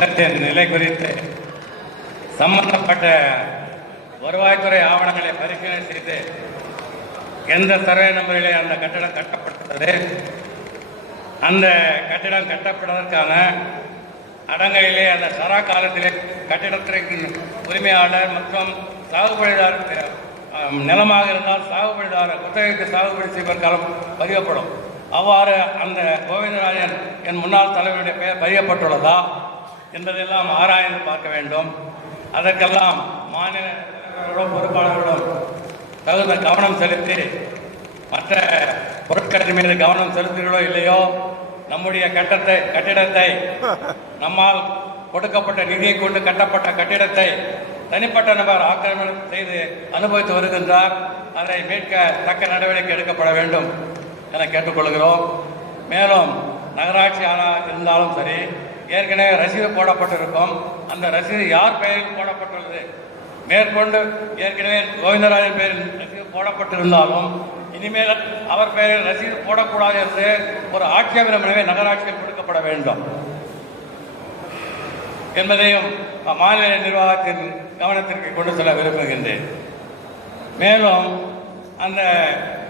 கட்டிடத்தின் நிலை குறித்து சம்பந்தப்பட்ட வருவாய்த்துறை ஆவணங்களை பரிசீலனை செய்து எந்த சர்வே நம்பரிலே அந்த கட்டிடம் கட்டப்பட்டுள்ளது, அந்த கட்டிடம் கட்டப்படுவதற்கான அடங்கலிலே அந்த சரா காலத்திலே கட்டிடத்திற்கு உரிமையாளர் மற்றும் சாகுபடிதாரர் நிலமாக இருந்தால் சாகுபடிதாரர் குத்தகைக்கு சாகுபடி செய்வர் காலம் பதியப்படும். அவ்வாறு அந்த கோவிந்தராஜன் என் முன்னாள் தலைவருடைய பெயர் பதியப்பட்டுள்ளதா என்பதெல்லாம் ஆராய்ந்து பார்க்க வேண்டும். அதற்கெல்லாம் மாநில பொறுப்பாளர்களும் தகுந்த கவனம் செலுத்தி மற்ற பொருட்களின் மீது கவனம் செலுத்துகிறோ இல்லையோ நம்முடைய கட்டிடத்தை நம்மால் கொடுக்கப்பட்ட நிதியை கொண்டு கட்டப்பட்ட கட்டிடத்தை தனிப்பட்ட நபர் ஆக்கிரமிப்பு செய்து அனுபவித்து வருகின்றார். அதை மீட்க தக்க நடவடிக்கை எடுக்கப்பட வேண்டும் என கேட்டுக்கொள்கிறோம். மேலும் நகராட்சி இருந்தாலும் சரி, ஏற்கனவே ரசீது போடப்பட்டிருக்கும். அந்த ரசீது யார் பெயரில் போடப்பட்டுள்ளது, மேற்கொண்டு ஏற்கனவே கோவிந்தராஜன் பெயரில் ரசீது போடப்பட்டிருந்தாலும் இனிமேல் அவர் பெயரில் ரசீது போடக்கூடாது என்று ஒரு ஆட்சேபனை மனுவை நகராட்சியில் கொடுக்கப்பட வேண்டும் என்பதையும் மாநில நிர்வாகத்தின் கவனத்திற்கு கொண்டு செல்ல விரும்புகின்றேன். மேலும் அந்த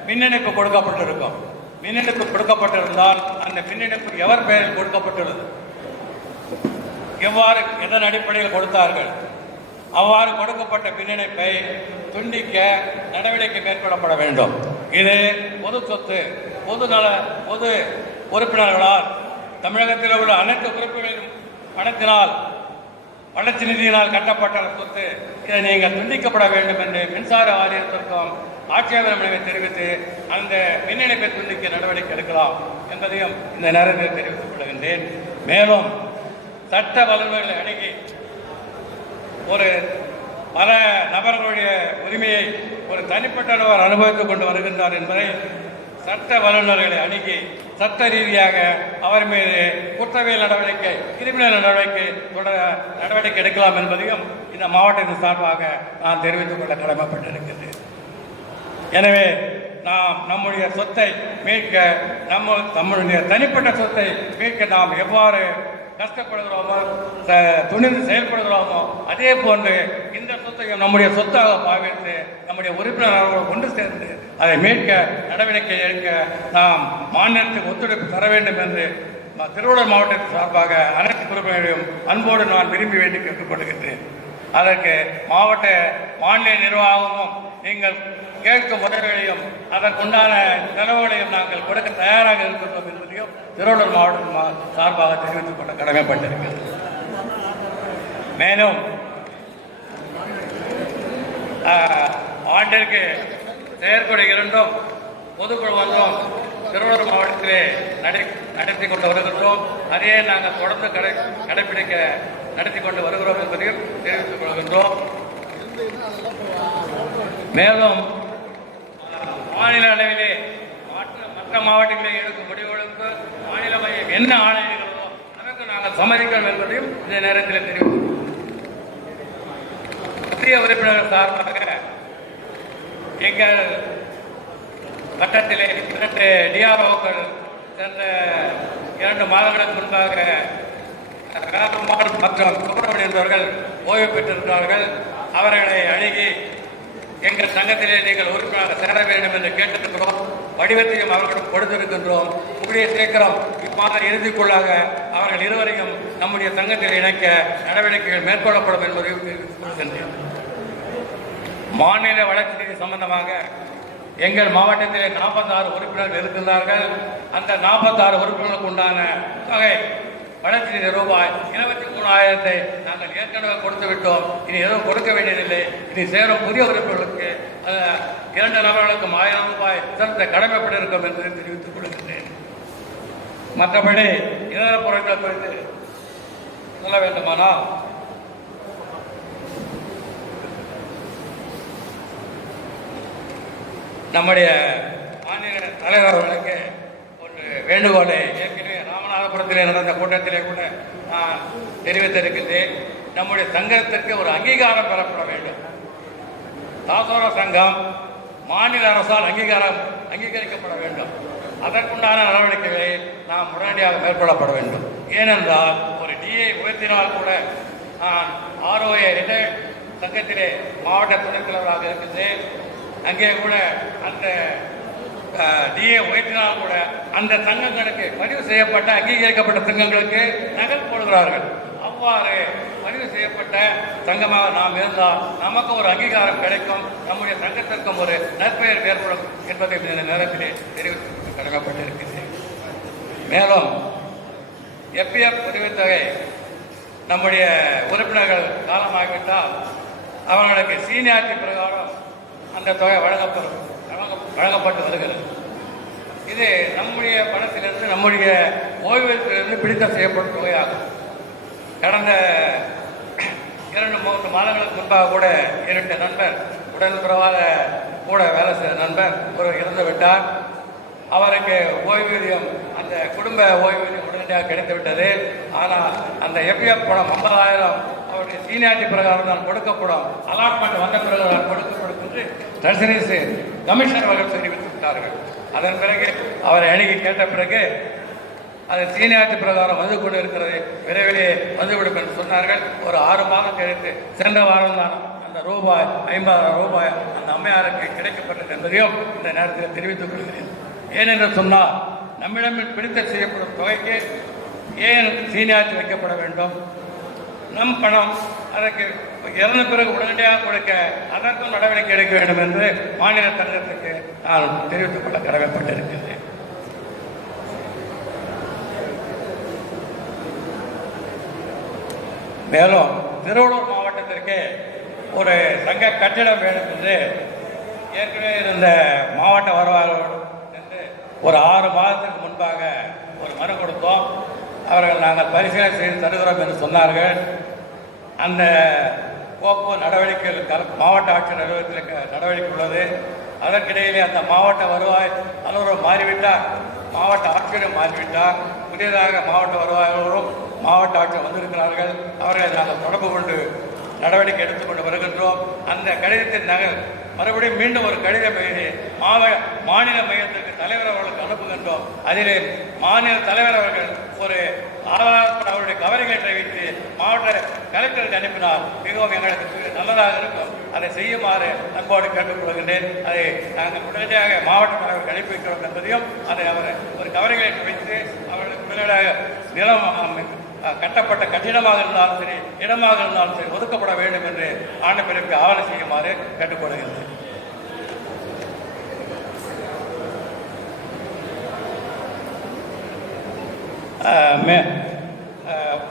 மின்னிணைப்பு கொடுக்கப்பட்டிருக்கும். மின்னிணைப்பு கொடுக்கப்பட்டிருந்தால் அந்த மின்னிணைப்பு எவர் பெயரில் கொடுக்கப்பட்டுள்ளது, எவ்வாறு எதன் அடிப்படையில் கொடுத்தார்கள், அவ்வாறு கொடுக்கப்பட்ட மின்னிணைப்பை துண்டிக்க நடவடிக்கை மேற்கொள்ளப்பட வேண்டும். இது பொது சொத்து, பொது உறுப்பினர்களால் தமிழகத்தில் உள்ள அனைத்து உறுப்பினர்களின் பணத்தினால் வளர்ச்சி நிதியினால் கட்டப்பட்ட சொத்து. இதை நீங்கள் துண்டிக்கப்பட வேண்டும் என்று மின்சார வாரியத்திற்கும் ஆட்சேபனை மனுவை தெரிவித்து அந்த மின் இணைப்பை துண்டிக்க நடவடிக்கை எடுக்கலாம் என்பதையும் இந்த நேரத்தில் தெரிவித்துக் கொள்கின்றேன். மேலும் சட்ட வல்லுநர்களை அணுகி ஒரு பல நபர்களுடைய உரிமையை ஒரு தனிப்பட்ட நபர் அனுபவித்துக் கொண்டு வருகின்றார் என்பதை சட்ட வல்லுநர்களை அணுகி சட்ட ரீதியாக அவர் மீது குற்றவியல் நடவடிக்கை, கிரிமினல் நடவடிக்கை எடுக்கலாம் என்பதையும் இந்த மாவட்டத்தின் சார்பாக நான் தெரிவித்துக் கொள்ள கடமைப்பட்டிருக்கிறேன். எனவே நாம் நம்முடைய சொத்தை மீட்க, நம்முடைய தனிப்பட்ட சொத்தை மீட்க நாம் எவ்வாறு கஷ்டப்படுகிறோமோ, துணிந்து செயல்படுகிறோமோ, அதே போன்று இந்த சொத்தையும் நம்முடைய சொத்தாக பாவித்து நம்முடைய உறுப்பினர்கள் ஒன்று சேர்ந்து அதை மீட்க நடவடிக்கை எடுக்க நாம் மாநிலத்துக்கு ஒத்துழைப்பு தர வேண்டும் என்று திருவள்ளூர் மாவட்டத்தின் சார்பாக அனைத்து உறுப்பினர்களையும் அன்போடு நான் விரும்பி வேண்டி கேட்டுக்கொள்கின்றேன். அதற்கு மாநில நிர்வாகமும் நீங்கள் கேட்கும் உதவிகளையும் அதற்குண்டான செலவுகளையும் நாங்கள் கொடுக்க தயாராக இருக்கின்றோம் என்பதையும் திருவள்ளூர் மாவட்டம் சார்பாக தெரிவித்துக் கொள்ள கடமைப்பட்டிருக்கிறது. மேலும் ஆண்டிற்கு செயற்குழு 2 பொதுக்குழு ஒன்றும் திருவள்ளூர் மாவட்டத்திலே நடத்தி கொண்டு வருகின்றோம். அதையே நாங்கள் தொடர்ந்து கடைபிடிக்க நடத்தி கொண்டு வருகிறோம் என்பதையும் தெரிவித்துக் கொள்கின்றோம். மேலும் மாநில அளவிலே மற்ற மாவட்டங்களில் எடுக்கும் முடிவுகளுக்கு மாநில மையம் என்ன ஆணையங்களோ அதற்கு நாங்கள் சம்மதிக்கிறோம் என்பதையும் இந்த நேரத்தில் தெரிவித்துள்ளோம். மத்திய உறுப்பினர்கள் சார்பாக எங்கள் கட்டத்திலே 2 டிஆர்ஓக்கள் சென்ற 2 மாதங்களுக்கு முன்பாக மற்றும் சுப்பிரமணியன் என்பவர்கள் ஓய்வு பெற்றிருக்கிறார்கள். அவர்களை அணுகி எங்கள் சங்கத்திலே நீங்கள் உறுப்பினராக சேர வேண்டும் என்று கேட்டிருக்கிறோம். வடிவத்தையும் அவர்களிடம் கொடுத்திருக்கின்றோம். கூடிய சீக்கிரம் இம்மாத இறுதிக்குள்ளாக அவர்கள் இருவரையும் நம்முடைய சங்கத்தில் இணைக்க நடவடிக்கைகள் மேற்கொள்ளப்படும் என்பதையும் தெரிவித்துக் மாநில வளர்ச்சி நிதி சம்பந்தமாக எங்கள் மாவட்டத்திலே 46 உறுப்பினர்கள் இருக்கின்றார்கள். அந்த 46 உறுப்பினர்களுக்கு உண்டான தொகை வளர்ச்சி நிதி ரூபாய் 23,000 நாங்கள் ஏற்கனவே கொடுத்து விட்டோம். இனி எதுவும் கொடுக்க வேண்டியதில்லை. இனி சேரும் புதிய உறுப்பினர்களுக்கு 2 நபர்களுக்கும் 1000 ரூபாய் செலுத்த கடமைப்பட்டிருக்கும் என்று தெரிவித்துக் கொள்கின்றேன். மற்றபடி இதர பொருட்கள் குறித்து சொல்ல வேண்டுமானால் நம்முடைய மாநில தலைவர் அவர்களுக்கு ஒரு வேண்டுகோளை ஏற்கனவே ராமநாதபுரத்திலே நடந்த கூட்டத்திலே கூட நான் தெரிவித்திருக்கின்றேன். நம்முடைய சங்கத்திற்கு ஒரு அங்கீகாரம் பெறப்பட வேண்டும். தாசோர சங்கம் மாநில அரசால் அங்கீகரிக்கப்பட வேண்டும். அதற்குண்டான நடவடிக்கைகளை நாம் உடனடியாக மேற்கொள்ளப்பட வேண்டும். ஏனென்றால் ஒரு டிஏ உயர்த்தினால் கூட நான் ஆர்ஓஏ ரிட்டையர்ட் சங்கத்திலே மாவட்ட துணைத் தலைவராக இருக்கின்றேன். அங்கே கூட அந்த டிஏ உயர்த்தினால் கூட அந்த சங்கங்களுக்கு பதிவு செய்யப்பட்ட அங்கீகரிக்கப்பட்ட சங்கங்களுக்கு நகல் போடுகிறார்கள். அவ்வாறு பதிவு செய்யப்பட்ட சங்கமாக நாம் இருந்தால் நமக்கு ஒரு அங்கீகாரம் கிடைக்கும், நம்முடைய சங்கத்திற்கும் ஒரு நற்பெயர் ஏற்படும் என்பதை இந்த நேரத்திலே தெரிவித்து கடமைப்பட்டிருக்கின்றேன். மேலும் எப்பிஎஃப் உதவித்தொகை நம்முடைய உறுப்பினர்கள் காலமாகிவிட்டால் அவர்களுக்கு சீனியாரிட்டி பிரகாரம் அந்த தொகை வழங்கப்பட்டு வருகிறது. இது நம்முடைய பணத்திலிருந்து நம்முடைய ஓய்வூதியத்திலிருந்து பிடித்தம் செய்யப்படும் தொகையாகும். கடந்த 2-3 மாதங்களுக்கு முன்பாக கூட என்னுடைய நண்பர் உடன்பிறவாத கூட வேலை செய்த நண்பர் ஒரு இறந்து விட்டார். அவருக்கு ஓய்வூதியம், அந்த குடும்ப ஓய்வூதியம் உடனடியாக கிடைத்துவிட்டது. ஆனால் அந்த எப்பிஎஃப் பணம் 50,000 அவருடைய சீனியாரிட்டி பிரகாரம் தான் கொடுக்கப்படும், அலாட்மெண்ட் வந்த பிறகு தான் கொடுக்கப்படும் என்று டெரிசரிஸ் கமிஷனர் அவர்கள் தெரிவித்து விட்டார்கள். அதன் பிறகு அவரை அணுகி கேட்ட பிறகு அது சீனியாரிட்டி பிரகாரம் வந்து கொண்டு இருக்கிறது, விரைவிலே வந்துவிடும் என்று சொன்னார்கள். ஒரு 6 மாதம் கழித்து சென்ற வாரம் தான் அந்த ரூபாய் 50,000 அந்த அம்மையாருக்கு கிடைக்கப்பட்டது என்பதையும் இந்த நேரத்தில் தெரிவித்துக் கொள்கிறேன். ஏனென்று சொன்னால் நம்மிடம் பிடித்தல் செய்யப்படும் தொகைக்கு ஏன் சீனியாரிட்டி வைக்கப்பட வேண்டும்? நம் பணம் அதற்கு இறந்த பிறகு உடனடியாக கொடுக்க அதற்கும் நடவடிக்கை எடுக்க வேண்டும் என்று மாநில சங்கத்துக்கு நான் தெரிவித்துக் கொள்ள கடமைப்பட்டிருக்கின்றேன். மேலும் திருவள்ளூர் மாவட்டத்திற்கு ஒரு சங்க கட்டிடம் வேண்டும் என்று ஏற்கனவே இருந்த மாவட்ட வருவாய்களோடு என்று ஒரு 6 மாதத்துக்கு முன்பாக ஒரு மனு கொடுத்தோம். அவர்கள் நாங்கள் பரிசீலனை செய்து தருகிறோம் என்று சொன்னார்கள். அந்த கோப்பு நடவடிக்கைகள் மாவட்ட ஆட்சியர் அலுவலகத்தில் நடவடிக்கை உள்ளது. அதற்கிடையிலே அந்த மாவட்ட வருவாய் அலுவலர் மாறிவிட்டார், மாவட்ட ஆட்சியரும் மாறிவிட்டார். புதியதாக மாவட்ட வருவாய்களும் மாவட்ட ஆட்சியர் வந்திருக்கிறார்கள். அவர்களை நாங்கள் தொடர்பு கொண்டு நடவடிக்கை எடுத்துக்கொண்டு வருகின்றோம். அந்த கடிதத்தின் நகல் மறுபடியும் மீண்டும் ஒரு கடிதம் எழுதி மாநில மையத்திற்கு தலைவர் அவர்களுக்கு அனுப்புகின்றோம். அதிலே மாநில தலைவர் அவர்கள் ஒரு ஆதாரப்பட அவருடைய கவலைகளை தெரிவித்து மாவட்ட கலெக்டருக்கு அனுப்பினார். மிகவும் எங்களுக்கு நல்லதாக இருக்கும். அதை செய்யுமாறு அன்போடு கேட்டுக்கொள்கின்றேன். அதை நாங்கள் உடனடியாக மாவட்ட தலைவருக்கு அனுப்பி வைக்கிறோம் என்பதையும் அதை அவர் ஒரு கவலைகளை வைத்து அவர்களுக்கு பின்னதாக நிலம் கட்டப்பட்ட கட்டிடமாக இருந்தாலும் சரி, இடமாக இருந்தாலும் சரி ஒதுக்கப்பட வேண்டும் என்று ஆண்டு பிறப்பு ஆவணை செய்யுமாறு கேட்டுக்கொள்கிறது.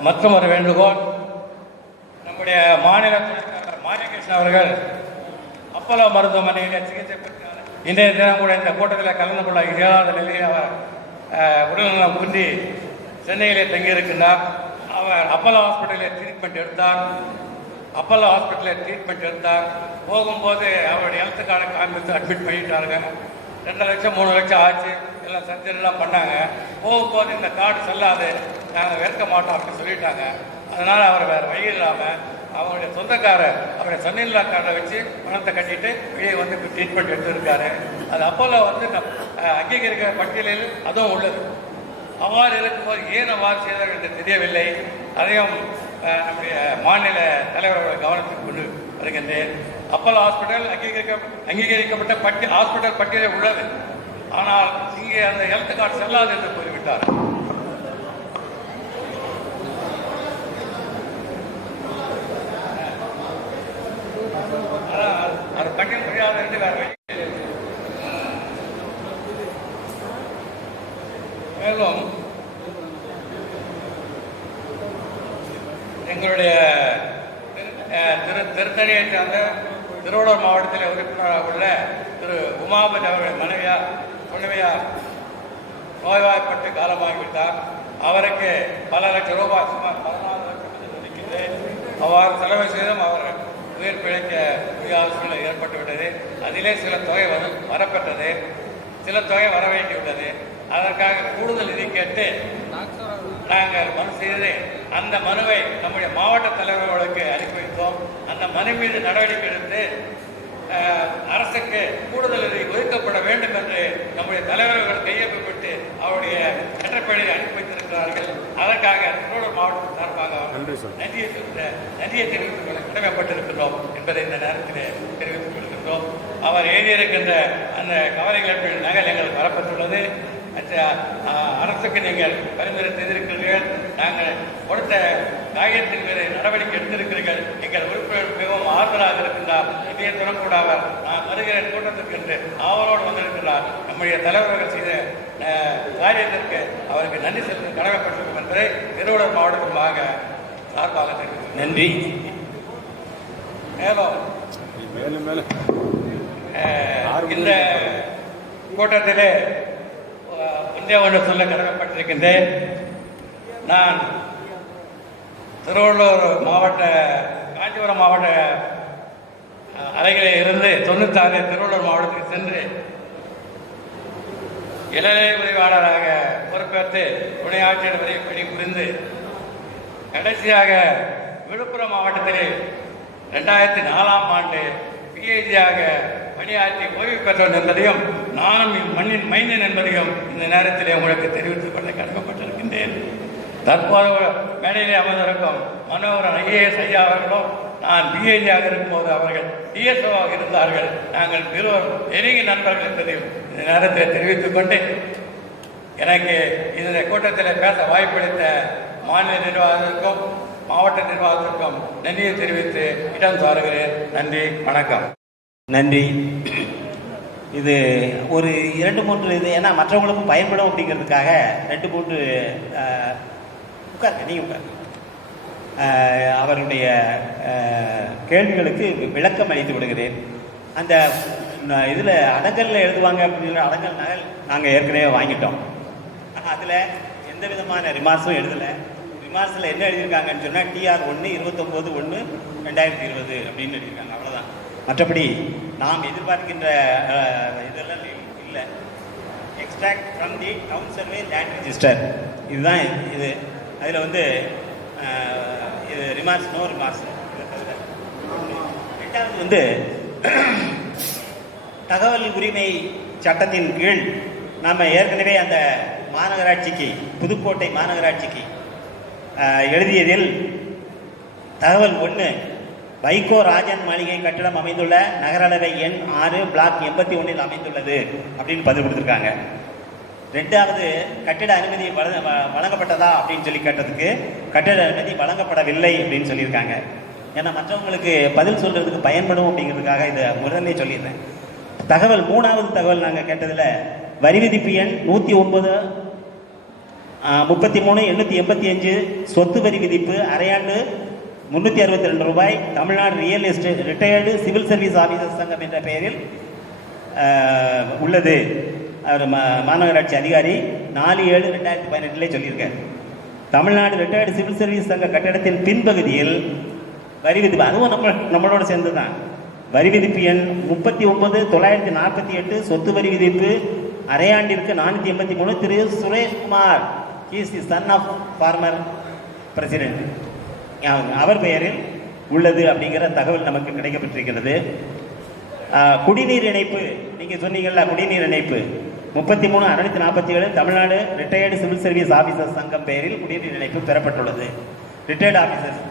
மற்றும் ஒரு வேண்டுகோள், நம்முடைய மாநில துணைத்தலைவர் மாரியகிருஷ்ணன் அவர்கள் அப்போலோ மருத்துவமனையில் சிகிச்சை பெற்றார். இன்றைய தினம் கூட இந்த கூட்டத்தில் கலந்து கொள்ள இயலாத நிலையில் அவர் உடல்நலம் குன்றி சென்னையிலே தங்கியிருக்கின்றார். அவர் அப்போலோ ஹாஸ்பிட்டலில் ட்ரீட்மெண்ட் எடுத்தார். போகும்போது அவருடைய ஹெல்த் கார்டை காமித்து அட்மிட் பண்ணிட்டாருங்க. 2 லட்சம் 3 லட்சம் ஆச்சு. எல்லாம் சர்ஜரிலாம் பண்ணாங்க. போகும்போது இந்த கார்டு செல்லாது, நாங்கள் ஏற்க மாட்டோம் அப்படின்னு சொல்லிட்டாங்க. அதனால் அவர் வேறு வழி இல்லாமல் அவங்களுடைய சொந்தக்காரர் அவருடைய சன்னில்லா கார்டை வச்சு பணத்தை கட்டிட்டு வெளியே வந்து ட்ரீட்மெண்ட் எடுத்துருக்காரு. அது அப்போலோ வந்து அங்கீகரிக்கிற பட்டியலில் அதுவும் உள்ளது. அவ்வாறு இருக்கும்போது ஏன் அவ்வாறு செய்தார்கள் என்று தெரியவில்லை. அதையும் நம்முடைய மாநில தலைவர்கள் கவனத்துக்கு கொண்டு வருகின்றேன். அப்போலோ ஹாஸ்பிட்டல் அங்கீகரிக்கப்பட்ட ஹாஸ்பிட்டல் பட்டியலே உள்ளது. ஆனால் இங்கே அந்த ஹெல்த் கார்டு செல்லாது என்று கூறிவிட்டார். அது பட்டியல் முடியாது என்று வேறு வழி. மேலும் எங்களுடைய திருத்தணியை சார்ந்த திருவள்ளூர் மாவட்டத்தில் உறுப்பினராக உள்ள திரு உமாபதி அவர்கள் மனைவியார் நோய்வாய்ப்பட்டு காலமாகிவிட்டார். அவருக்கு பல லட்சம் ரூபாய், சுமார் 14 லட்சம் ஒதுக்கிட்டு அவ்வாறு செலவு செய்தும் அவர் உயிர் பிழைக்க முடியாத சூழ்நிலை ஏற்பட்டுவிட்டது. அதிலே சில தொகை வரப்பெற்றது, சில தொகை வர வேண்டியுள்ளது. அதற்காக கூடுதல் நிதி கேட்டு நாங்கள் மனு செய்து அந்த மனுவை நம்முடைய மாவட்ட தலைவர்களுக்கு அனுப்பி வைத்தோம். அந்த மனு மீது நடவடிக்கை எடுத்து அரசுக்கு கூடுதல் நிதி ஒதுக்கப்பட வேண்டும் என்று நம்முடைய தலைவர்கள் கையொப்பமிட்டு அவருடைய கட்டப்பணியை அனுப்பி வைத்திருக்கிறார்கள். அதற்காக திருவள்ளூர் மாவட்டத்தின் சார்பாக நன்றியை தெரிவித்துக் கொள்ள கடமைப்பட்டிருக்கிறோம் என்பதை இந்த நேரத்தில் தெரிவித்துக் கொள்கின்றோம். அவர் எழுதியிருக்கின்ற அந்த கவலைகள் நகல் எங்களுக்கு வரப்பட்டுள்ளது. அரசுக்கு நீங்கள் பரிந்துரை செய்திருக்கிறீர்கள். நாங்கள் கொடுத்த காயத்தின் மீது நடவடிக்கை எடுத்திருக்கிறீர்கள். எங்கள் உறுப்பினர் மிகவும் ஆறுதலாக இருக்கின்றார். இதயத்துடன் கூட அவர் நான் வருகிறேன் கூட்டத்திற்கு என்று ஆவலோடு வந்திருக்கிறார். நம்முடைய தலைவர்கள் செய்த காரியத்திற்கு அவருக்கு நன்றி செலுத்த கடமைப்பட்டிருக்கும் என்பதை திருவள்ளூர் மாவட்டமாக சார்பாக தெரிவிக்கிறேன். நன்றி. மேலும் இந்த கூட்டத்திலே ஒன்று சொல்ல கடமைப்பட்டிருக்கின்றேன். நான் திருவள்ளூர் மாவட்ட காஞ்சிபுரம் மாவட்ட அறைகளில் இருந்து 96 திருவள்ளூர் மாவட்டத்துக்கு சென்று இளநிலை உதவியாளராக பொறுப்பேற்று துணை ஆட்சியர் வரை பணிபுரிந்து கடைசியாக விழுப்புரம் மாவட்டத்தில் 2004ஆம் ஆண்டு பிஹெச்டியாக பணியாற்றி ஓய்வு பெற்றோன் என்பதையும் நானும் மண்ணின் மைந்தன் என்பதையும் இந்த நேரத்தில் உங்களுக்கு தெரிவித்துக் கொள்ள கடமைப்பட்டிருக்கின்றேன். தற்போது மேடையிலே அமர்ந்திருக்கும் மனோகரன் ஐஏஎஸ் ஐயா அவர்களும் நான் பிஹெச்டியாக இருக்கும்போது அவர்கள் டிஎஸ்ஓவாக இருந்தார்கள். நாங்கள் இருவர் நெருங்கிய நண்பர்கள் என்பதையும் இந்த நேரத்தில் தெரிவித்துக் கொண்டு எனக்கு இந்த கூட்டத்தில் பேச வாய்ப்பளித்த மாநில நிர்வாகத்திற்கும் மாவட்ட நிர்வாகத்திற்கும் நன்றியை தெரிவித்து இடம் சாருகிறேன். நன்றி, வணக்கம். நன்றி. இது ஒரு 2-3 இது ஏன்னா மற்றவங்களுக்கும் பயன்படும் அப்படிங்கிறதுக்காக 2-3 உட்காருங்க, நீங்கள் உட்காருங்க. அவருடைய கேள்விகளுக்கு விளக்கம் அளித்து விடுகிறேன். அந்த இதில் அடங்கலில் எழுதுவாங்க அப்படிங்கிற அடங்கல் நகல் நாங்கள் ஏற்கனவே வாங்கிட்டோம். அதில் எந்த விதமான ரிமார்க்ஸும் எழுதலை. ரிமார்க்ஸில் என்ன எழுதியிருக்காங்கன்னு சொன்னால் TR 1 29/1/2020 அப்படின்னு எழுதியிருக்காங்க. அவ்வளோதான். மற்றபடி நாம் எதிர்பார்க்கின்ற இதெல்லாம் இல்லை. Extract from the down survey land register இதுதான் இது. அதில் வந்து இது ரிமார்க்ஸ், நோ ரிமார்க்ஸ். ரெண்டாவது வந்து தகவல் உரிமை சட்டத்தின் கீழ் நாம் ஏற்கனவே அந்த மாநகராட்சிக்கு, புதுக்கோட்டை மாநகராட்சிக்கு எழுதியதில் தகவல் 1 வைகோ ராஜன் மாளிகை கட்டிடம் அமைந்துள்ள நகர அளவை எண் 6 பிளாக் 81 அமைந்துள்ளது அப்படின்னு பதிவு கொடுத்துருக்காங்க. ரெண்டாவது கட்டிட அனுமதி வழங்கப்பட்டதா அப்படின்னு சொல்லி கேட்டதுக்கு கட்டிட அனுமதி வழங்கப்படவில்லை அப்படின்னு சொல்லியிருக்காங்க. ஏன்னா மற்றவங்களுக்கு பதில் சொல்றதுக்கு பயன்படும் அப்படிங்கிறதுக்காக இதை முதல்ல சொல்லிடுறேன். தகவல் 3வது தகவல் நாங்கள் கேட்டதில் வரி விதிப்பு எண் 109/33/885 சொத்து வரி விதிப்பு அரையாண்டு 362 ரூபாய் Tamil Nadu real estate retired civil service officers சங்கம் என்ற பெயரில் உள்ளது. அவர் மாநகராட்சி அதிகாரி 4/7/2018 சொல்லியிருக்கார். தமிழ்நாடு ரிட்டையர்டு சிவில் சர்வீஸ் சங்க கட்டடத்தின் பின்பகுதியில் வரி விதிப்பு, அதுவும் நம்மளோட சேர்ந்து தான், வரி விதிப்பு எண் 39/948 சொத்து வரி விதிப்பு அரையாண்டிற்கு 483 திரு Sureshkumar, is the son of former president, அவர் பெயரில் உள்ளது அப்படிங்கிற தகவல் நமக்கு கிடைக்கப்பட்டிருக்கிறது. குடிநீர் இணைப்பு, நீங்கள் சொன்னீங்கல்ல, குடிநீர் இணைப்பு 33/647 Tamil Nadu retired civil service officers சங்கம் பெயரில் குடிநீர் இணைப்பு பெறப்பட்டுள்ளது. ரிட்டையர்டு ஆஃபீஸர்ஸ்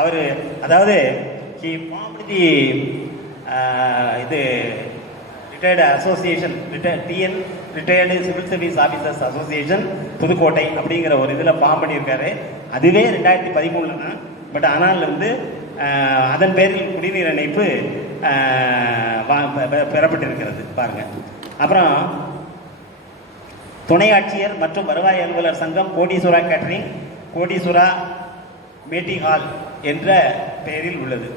அவர், அதாவது இது retired association, TN retired civil service officers association Pudukkottai அப்படிங்கிற ஒரு இதில் ஃபார்ம் பண்ணியிருக்காரு. அதுவே 2013 தான். பட் ஆனால் வந்து அதன் பேரில் குடிநீர் இணைப்பு பெறப்பட்டிருக்கிறது பாருங்கள். அப்புறம் துணை ஆட்சியர் மற்றும் வருவாய் அலுவலர் சங்கம் கோடீஸ்வரா கேட்டரிங் கோடீஸ்வரா மீட்டிங் ஹால் என்ற பெயரில் உள்ளது.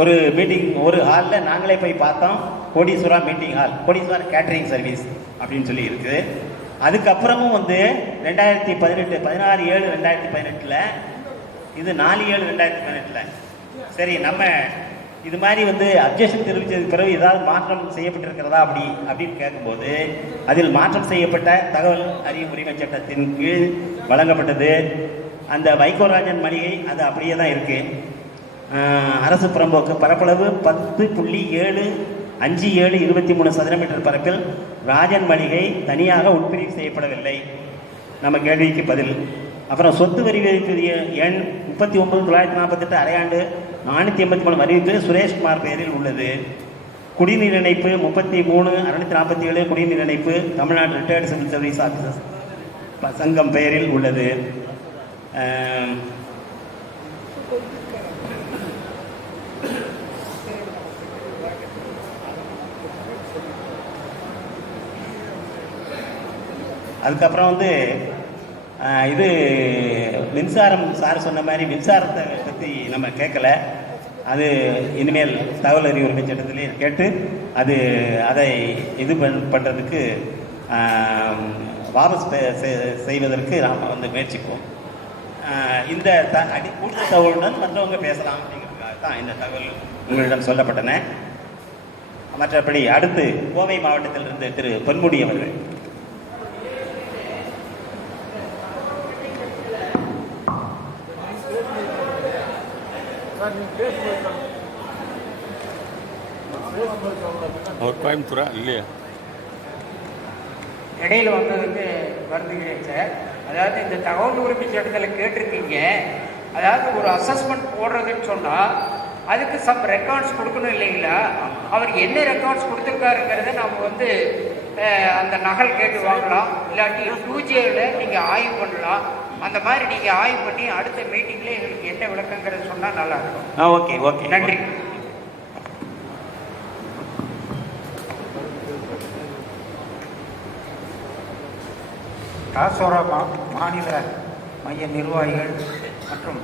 ஒரு மீட்டிங், ஒரு ஹாலில் நாங்களே போய் பார்த்தோம், கோடீஸ்வரா மீட்டிங் ஹால், கோடீஸ்வரா கேட்டரிங் சர்வீஸ் அப்படின்னு சொல்லி இருக்குது. அதுக்கப்புறமும் வந்து 16/7/2018 இது 4/7/2018. சரி, நம்ம இது மாதிரி வந்து அப்ஜெக்ஷன் தெரிவித்ததுக்கு பிறகு ஏதாவது மாற்றம் செய்யப்பட்டிருக்கிறதா அப்படின்னு கேட்கும்போது அதில் மாற்றம் செய்யப்பட்ட தகவல் அறியும் உரிமை சட்டத்தின் கீழ் வழங்கப்பட்டது. அந்த வைகோராஜன் மளிகை அது அப்படியே தான் இருக்குது. அரசு புறம்போக்கு பரப்பளவு 10.75723 சதுர மீட்டர் பரப்பில் ராஜன் மளிகை தனியாக உட்பிரிவு செய்யப்படவில்லை. நம்ம கேள்விக்கு பதில். அப்புறம் சொத்து வரி விதிப்பு எண் 39/948 அரையாண்டு 483 அறிவிப்பு சுரேஷ்குமார் பெயரில் உள்ளது. குடிநீர் இணைப்பு 33/647 குடிநீர் இணைப்பு Tamil Nadu retired civil service officers சங்கம் பெயரில் உள்ளது. அதுக்கப்புறம் இது மின்சாரம் சார் சொன்ன மாதிரி மின்சாரத்தை பற்றி நம்ம கேட்கல. அது இனிமேல் தகவல் அறிவு உரிமை சட்டத்திலே கேட்டு அதை இது பண்ணுறதுக்கு வாபஸ் செய்வதற்கு நாம் முயற்சிப்போம். இந்த கூடுதல் தகவலுடன் மற்றவங்க பேசலாம் அப்படிங்கிறதுக்காக தான் இந்த தகவல் உங்களிடம் சொல்லப்பட்டன. மற்றபடி அடுத்து கோவை மாவட்டத்திலிருந்து திரு பொன்முடி அவர்கள். கோயம்புத்தூரா இல்லையா? இடையில வந்ததுக்கு வருந்துகிறேன் சார். அதாவது இந்த தகவல் உரிமை சட்டத்தில் கேட்டிருக்கீங்க. அதாவது ஒரு அசஸ்மெண்ட் போடுறதுன்னு சொன்னால் அதுக்கு சம் ரெக்கார்ட்ஸ் கொடுக்கணும் இல்லைங்களா? அவர் என்ன ரெக்கார்ட்ஸ் கொடுத்துருக்காருங்கிறத நம்ம அந்த நகல் கேட்டு வாங்கலாம். இல்லாட்டி 2Jல நீங்கள் ஆய்வு பண்ணலாம். அந்த மாதிரி நீங்கள் ஆய்வு பண்ணி அடுத்த மீட்டிங்கில் எங்களுக்கு என்ன விளக்கங்கிறத சொன்னால் நல்லா இருக்கும். ஓகே ஓகே, நன்றி. ராசோரா மாநில மைய நிர்வாகிகள் மற்றும்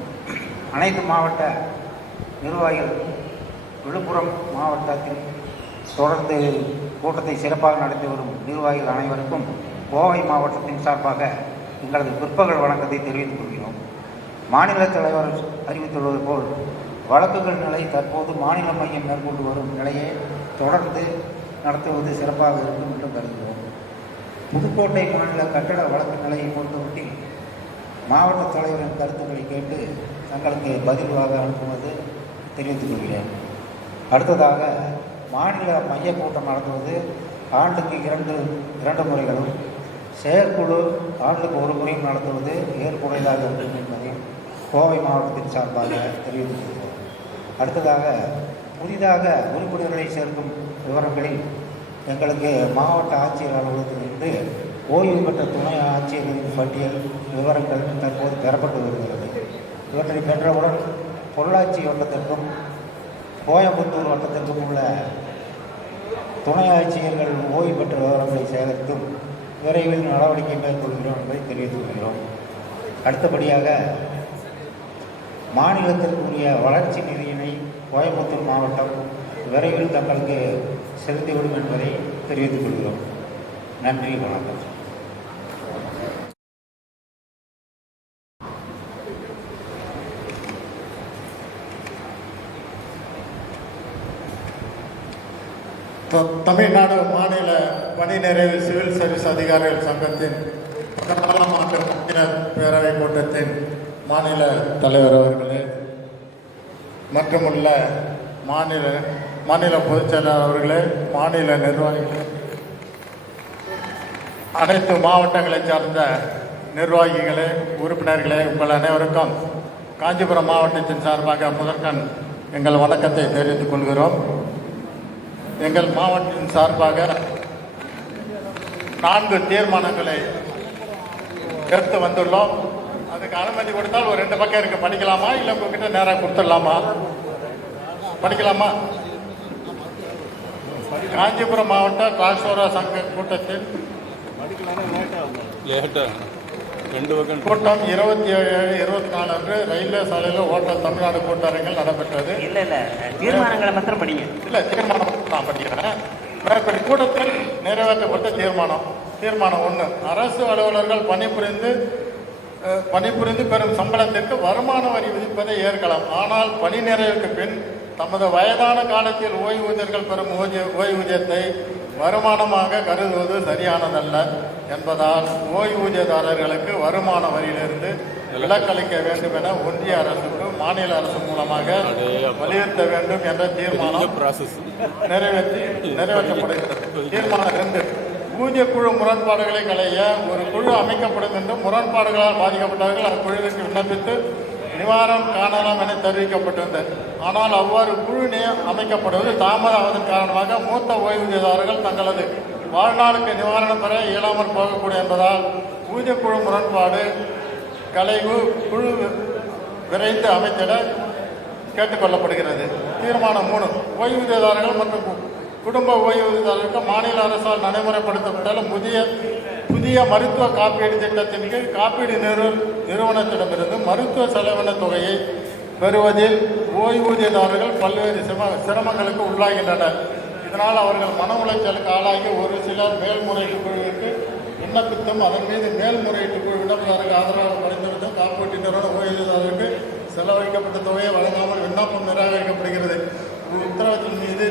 அனைத்து மாவட்ட நிர்வாகிகள் விழுப்புரம் மாவட்டத்தில் தொடர்ந்து கூட்டத்தை சிறப்பாக நடத்தி வரும் நிர்வாகிகள் அனைவருக்கும் கோவை மாவட்டத்தின் சார்பாக எங்களது பிற்பகல் வணக்கத்தை தெரிவித்துக் கொள்கிறோம். மாநில தலைவர் அறிவித்துள்ளது போல் வழக்குகள் நிலை தற்போது மாநில மையம் மேற்கொண்டு வரும் நிலையை தொடர்ந்து நடத்துவது சிறப்பாக இருக்கும் என்று கருதுகிறோம். புதுக்கோட்டை மாநில கட்டட வழக்கு நிலையை பொறுத்தவரையில் மாவட்ட தலைவரின் கருத்துக்களை கேட்டு தங்களுக்கு பதிலாக அனுப்புவது தெரிவித்துக் கொள்கிறேன். அடுத்ததாக மாநில மைய கூட்டம் நடத்துவது ஆண்டுக்கு இரண்டு முறைகளும் செயற்குழு ஆண்டுக்கு ஒரு முறையும் நடத்துவது ஏற்புடையதாக இருக்கும் என்பதை கோவை மாவட்டத்தின் சார்பாக தெரிவித்துக் கொள்கிறோம். அடுத்ததாக புதிதாக உறுப்பினர்களை சேர்க்கும் விவரங்களில் எங்களுக்கு மாவட்ட ஆட்சியர் அலுவலகத்திலிருந்து ஓய்வு பெற்ற துணை ஆட்சியர்களின் பட்டியல் விவரங்கள் தற்போது பெறப்பட்டு வருகிறது. இவற்றை பெற்றவுடன் பொள்ளாச்சி வட்டத்திற்கும் கோயம்புத்தூர் வட்டத்திற்கும் உள்ள துணை ஆட்சியர்கள் ஓய்வு பெற்ற விவரங்களை சேகரித்தும் விரைவில் நடவடிக்கை மேற்கொள்கிறோம் என்பதை தெரிவித்துக் கொள்கிறோம். அடுத்தபடியாக மாநிலத்திற்குரிய வளர்ச்சி நிதியினை கோயம்புத்தூர் மாவட்டம் விரைவில் தங்களுக்கு செலுத்திவிடும் என்பதை தெரிவித்துக் கொள்கிறோம். நன்றி, வணக்கம். தமிழ்நாடு மாநில பணி நிறைவு சிவில் சர்வீஸ் அதிகாரிகள் சங்கத்தின் 14ஆம் ஆண்டு உறுப்பினர் பேரவை கூட்டத்தின் மாநில தலைவர் அவர்களே மற்றும் உள்ள மாநில பொதுச் செயலாளர் அவர்களே, மாநில நிர்வாகிகளே, அனைத்து மாவட்டங்களை சார்ந்த நிர்வாகிகளே, உறுப்பினர்களே, உங்கள் அனைவருக்கும் காஞ்சிபுரம் மாவட்டத்தின் சார்பாக முதற்கண் எங்கள் வணக்கத்தை தெரிவித்துக் கொள்கிறோம். எங்கள் மாவட்டத்தின் சார்பாக 4 தீர்மானங்களை எடுத்து வந்துள்ளோம். அதுக்கு அனுமதி கொடுத்தால் ஒரு 2 பக்கம் இருக்கு, படிக்கலாமா இல்லை உங்ககிட்ட நேராக கொடுத்துடலாமா? படிக்கலாமா? காஞ்சிபுரம் மாவட்ட டிரான்ஸ்போரா சங்க கூட்டத்தில் கூட்டம் 27/24 அன்று ரயில்வே சாலையில் ஓட்டல் தமிழ்நாடு கூட்டரங்கில் நடைபெற்றது. தீர்மானங்களை மாத்திரம் படிங்க. இல்லை, தீர்மானம் நான் படிக்கிறேன். மேற்படி கூட்டத்தில் நிறைவேற்றப்பட்ட தீர்மானம் 1, அரசு அலுவலர்கள் பணிபுரிந்து பெறும் சம்பளத்திற்கு வருமான வரி விதிப்பதை ஏற்கலாம். ஆனால் பணி நிறைவுக்கு பின் தமது வயதான காலத்தில் ஓய்வூதியர்கள் பெறும் ஓய்வூதியத்தை வருமானமாக கருதுவது சரியானதல்ல என்பதால் ஓய்வூதியதாரர்களுக்கு வருமான வரியிலிருந்து விலக்களிக்க வேண்டும் என ஒன்றிய அரசுக்கு மாநில அரசு மூலமாக வலியுறுத்த வேண்டும் என்ற தீர்மானம் நிறைவேற்றப்படுகிறது. தீர்மானம் 2, ஊதிய குழு முரண்பாடுகளை களைய ஒரு குழு அமைக்கப்படும் என்றும் முரண்பாடுகளால் பாதிக்கப்பட்டவர்கள் அக்குழுவிற்கு விண்ணப்பித்து நிவாரணம் காணலாம் என தெரிவிக்கப்பட்டிருந்தது. ஆனால் அவ்வாறு குழு அமைக்கப்படுவது தாமதமாவதன் காரணமாக மூத்த ஓய்வூதியதாரர்கள் தங்களது வாழ்நாளுக்கு நிவாரணம் பெற இயலாமல் போகக்கூடிய என்பதால் ஊதிய குழு முரண்பாடு களைவு குழு விரைந்து அமைத்திட கேட்டுக்கொள்ளப்படுகிறது. தீர்மானம் 3, ஓய்வூதியதாரர்கள் மற்றும் குடும்ப ஓய்வூதியதாரர்களுக்கு மாநில அரசால் நடைமுறைப்படுத்தப்பட்டுள்ள புதிய மருத்துவ காப்பீடு திட்டத்தின் கீழ் காப்பீடு நிறுவனத்திடமிருந்து மருத்துவ செலவின தொகையை பெறுவதில் ஓய்வூதியதாரர்கள் பல்வேறு சிரமங்களுக்கு உள்ளாகின்றனர். இதனால் அவர்கள் மன உளைச்சலுக்கு ஆளாகி ஒரு சிலர் மேல்முறையீட்டு குழுவிற்கு விண்ணப்பித்தும் அதன் மீது மேல்முறையீட்டு குழு விண்ணப்பதாரருக்கு ஆதரவாக பரிந்துரைத்தும் காப்பீட்டு நிறுவன ஓய்வூதியதாரருக்கு செலவழிக்கப்பட்ட தொகையை வழங்காமல் விண்ணப்பம் நிராகரிக்கப்படுகிறது. உத்தரவத்தின் மீது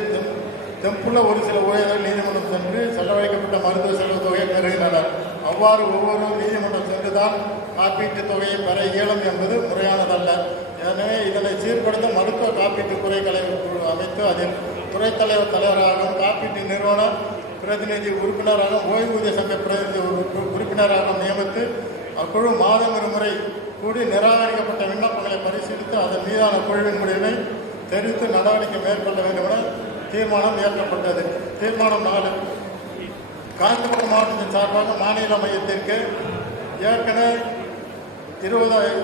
தெம்புள்ள ஒரு சில ஓய்வூதியர்கள் நீதிமன்றம் சென்று செலவழிக்கப்பட்ட மருத்துவ செலவு தொகையை பெறுகின்றனர். அவ்வாறு ஒவ்வொரு நீதிமன்றம் சென்றுதான் காப்பீட்டு தொகையை பெற இயலும் என்பது முறையானதல்ல. எனவே இதனை சீர்படுத்த மருத்துவ காப்பீட்டு குறைகளை அமைத்து அதில் துறைத் தலைவராகவும் காப்பீட்டு நிறுவன பிரதிநிதி உறுப்பினராக ஓய்வூதிய சங்க பிரதிநிதி உறுப்பினராக நியமித்து அக்குழு மாதம் இருமுறை கூடி நிராகரிக்கப்பட்ட விண்ணப்பங்களை பரிசீலித்து அதன் மீதான குழுவின் முடிவினை தெரிவித்து நடவடிக்கை மேற்கொள்ள வேண்டும் என தீர்மானம் இயற்றப்பட்டது. தீர்மானம் 4, காஞ்சிபுரம் மாவட்டத்தின் சார்பாக மாநில மையத்திற்கு ஏற்கனவே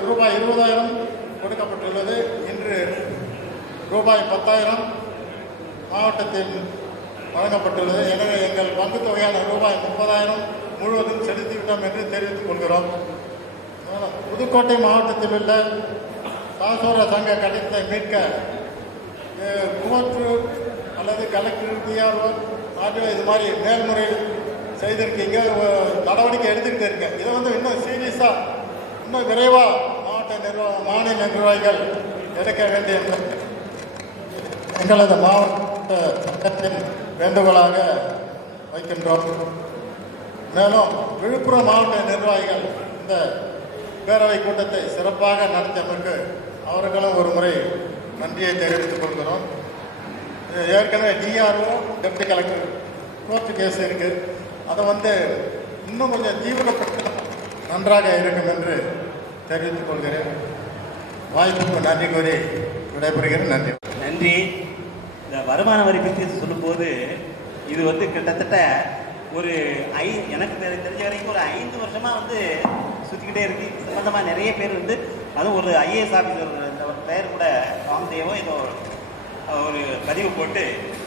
ரூபாய் 20,000 கொடுக்கப்பட்டுள்ளது. இன்று ரூபாய் 10,000 மாவட்டத்தில் வழங்கப்பட்டுள்ளது. எனவே எங்கள் பங்கு தொகையான ரூபாய் 30,000 முழுவதும் செலுத்திவிட்டோம் என்று தெரிவித்துக் கொள்கிறோம். புதுக்கோட்டை மாவட்டத்தில் உள்ள காசோர சங்க கடிதத்தை மீட்க கோர்ட்டு அல்லது கலெக்டர் டிஆர்ஓ ஆகிய இது மாதிரி மேல்முறை செய்திருக்கீங்க, நடவடிக்கை எடுத்துக்கிட்டு இருக்கீங்க. இதை இன்னும் சீரியஸாக இன்னும் விரைவாக மாநில நிர்வாகிகள் எடுக்க வேண்டிய எங்களது மாவட்ட சட்டத்தின் வேண்டுகோளாக வைக்கின்றோம். மேலும் விழுப்புரம் மாவட்ட நிர்வாகிகள் இந்த பேரவை கூட்டத்தை சிறப்பாக நடத்தியதற்கு அவர்களும் ஒரு முறை நன்றியை தெரிவித்துக் கொள்கிறோம். ஏற்கனவே DRO deputy collector court case இருக்குது. அதை இன்னும் கொஞ்சம் தீவிரப்படுத்த நன்றாக இருக்கும் என்று தெரிவித்துக் கொள்கிறேன். வாய்ப்புக்கு நன்றி கூறி விடைபெறுகிறேன். நன்றி. இந்த வருமான வரி பற்றி சொல்லும்போது இது கிட்டத்தட்ட ஒரு எனக்கு தெரிஞ்ச வரைக்கும் ஒரு 5 வருஷமாக சுற்றிக்கிட்டே இருக்கு. இது சம்பந்தமாக நிறைய பேர் அதுவும் ஒரு ஐஏஎஸ் ஆஃபீஸர் பெயர் கூட வாங்கதேவோ ஏதோ ஒரு பதிவு போட்டு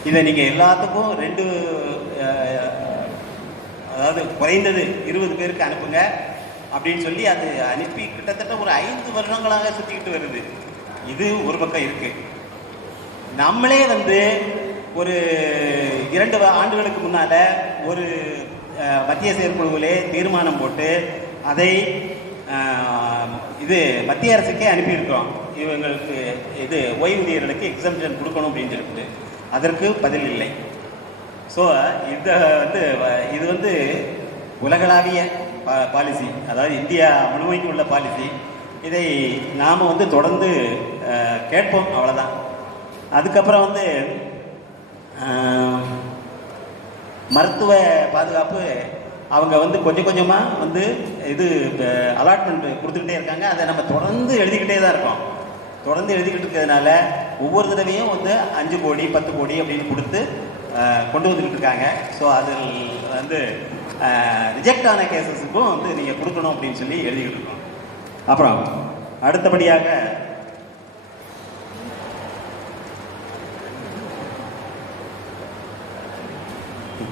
இதை நீங்கள் எல்லாத்துக்கும் அதாவது குறைந்தது 20 பேருக்கு அனுப்புங்க அப்படின்னு சொல்லி அது அனுப்பி கிட்டத்தட்ட ஒரு 5 வருடங்களாக சுற்றிக்கிட்டு வருது. இது ஒரு பக்கம் இருக்கு. நம்மளே ஒரு 2 ஆண்டுகளுக்கு முன்னால் ஒரு மத்திய செயற்குழுவிலே தீர்மானம் போட்டு அதை மத்திய அரசுக்கே அனுப்பியிருக்கிறோம். இவங்களுக்கு ஓய்வூதியர்களுக்கு எக்ஸம்ஷன் கொடுக்கணும் அப்படின்னு சொல்லிட்டு அதற்கு பதில் இல்லை. ஸோ இது உலகளாவிய பாலிசி, அதாவது இந்தியா முழுமைக்கு உள்ள பாலிசி. இதை நாம் தொடர்ந்து கேட்போம், அவ்வளோதான். அதுக்கப்புறம் மருத்துவ பாதுகாப்பு அவங்க கொஞ்சம் கொஞ்சமாக அலாட்மெண்ட் கொடுத்துக்கிட்டே இருக்காங்க. அதை நம்ம தொடர்ந்து எழுதிக்கிட்டே தான் இருக்கோம். தொடர்ந்து எழுதிக்கிட்டு இருக்கிறதுனால ஒவ்வொரு தடவையும் 5 கோடி 10 கோடி அப்படின்னு கொடுத்து கொண்டு வந்துக்கிட்டு இருக்காங்க. ஸோ அதில் ரிஜெக்ட் ஆன கேசஸுக்கும் நீங்கள் கொடுக்கணும் அப்படின்னு சொல்லி எழுதிக்கிட்டு இருக்கோம். அப்புறம் அடுத்தபடியாக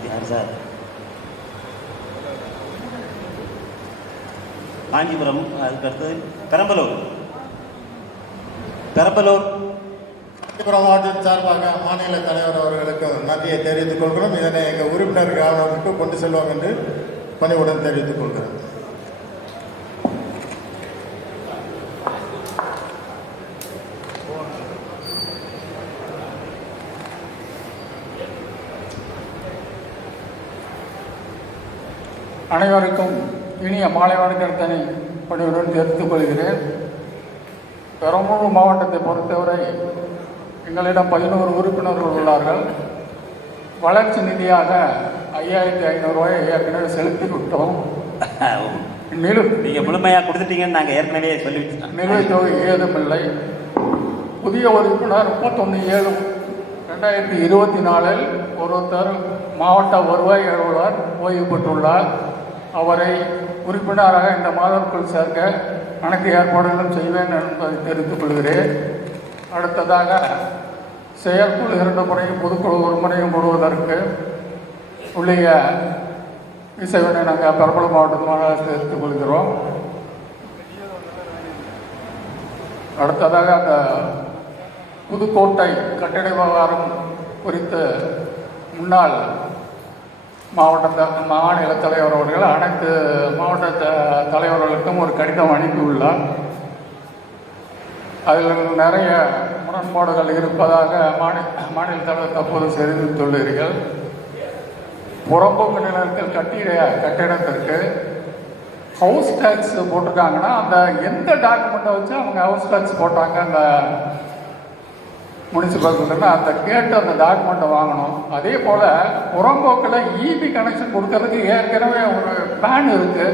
யார் சார்? காஞ்சிபுரம், அதுக்கடுத்து பெரம்பலூர். காஞ்சிபுரம் மாவட்டத்தின் சார்பாக மாநில தலைவர் அவர்களுக்கு நன்றியை தெரிவித்துக் கொள்கிறோம். இதனை எங்கள் உறுப்பினர் கவனத்திற்கு கொண்டு செல்வோம் என்று பணிவுடன் தெரிவித்துக் கொள்கிறோம். அனைவருக்கும் இனிய மாலை வணக்கத்தினை பணியுடன் தெரிவித்துக் கொள்கிறேன். பெரம்பலூர் மாவட்டத்தை பொறுத்தவரை எங்களிடம் 11 உறுப்பினர்கள் உள்ளார்கள். வளர்ச்சி நிதியாக 5500 ரூபாயை ஏற்கனவே செலுத்தி விட்டோம். நீங்கள் முழுமையாக கொடுத்துட்டீங்கன்னு நாங்கள் ஏற்கனவே சொல்லிவிட்டோம். நிலுவைத் தொகை ஏதுமில்லை. புதிய உறுப்பினர் 31/7/2024 ஒருத்தர் மாவட்ட வருவாய் அலுவலர் ஓய்வு பெற்றுள்ளார். அவரை உறுப்பினராக இந்த மாதத்திற்குள் சேர்க்க அனைத்து ஏற்பாடுகளும் செய்வேன் என்பதை தெரிவித்துக் கொள்கிறேன். அடுத்ததாக செயற்குழு 2 முறையும் பொதுக்குழு 1 முறையும் போடுவதற்கு உள்ளிய இசைவனை நாங்கள் பெரம்பலூர் மாவட்டமாக தெரிவித்துக் கொள்கிறோம். அடுத்ததாக அந்த புதுக்கோட்டை கட்டிட விவகாரம் குறித்து முன்னாள் மாநில தலைவர் அவர்கள் அனைத்து மாவட்ட தலைவர்களுக்கும் ஒரு கடிதம் அனுப்பியுள்ளார். அதில் நிறைய முரண்பாடுகள் இருப்பதாக மாநில தலைவர் தற்போது தெரிவித்துள்ளீர்கள். புறம்போக்கு நிலத்தில் கட்டிடத்திற்கு ஹவுஸ் டேக்ஸ் போட்டிருக்காங்கன்னா அந்த எந்த டாக்குமெண்ட்டை வச்சு அவங்க ஹவுஸ் டேக்ஸ் போட்டாங்க அந்த முனிசிபாலிட்டின்னா அந்த கேட்டு அந்த டாக்குமெண்ட்டை வாங்கணும். அதே போல் புறம்போக்கில் இபி கனெக்ஷன் கொடுக்கறதுக்கு ஏற்கனவே ஒரு பிளான் இருக்குது.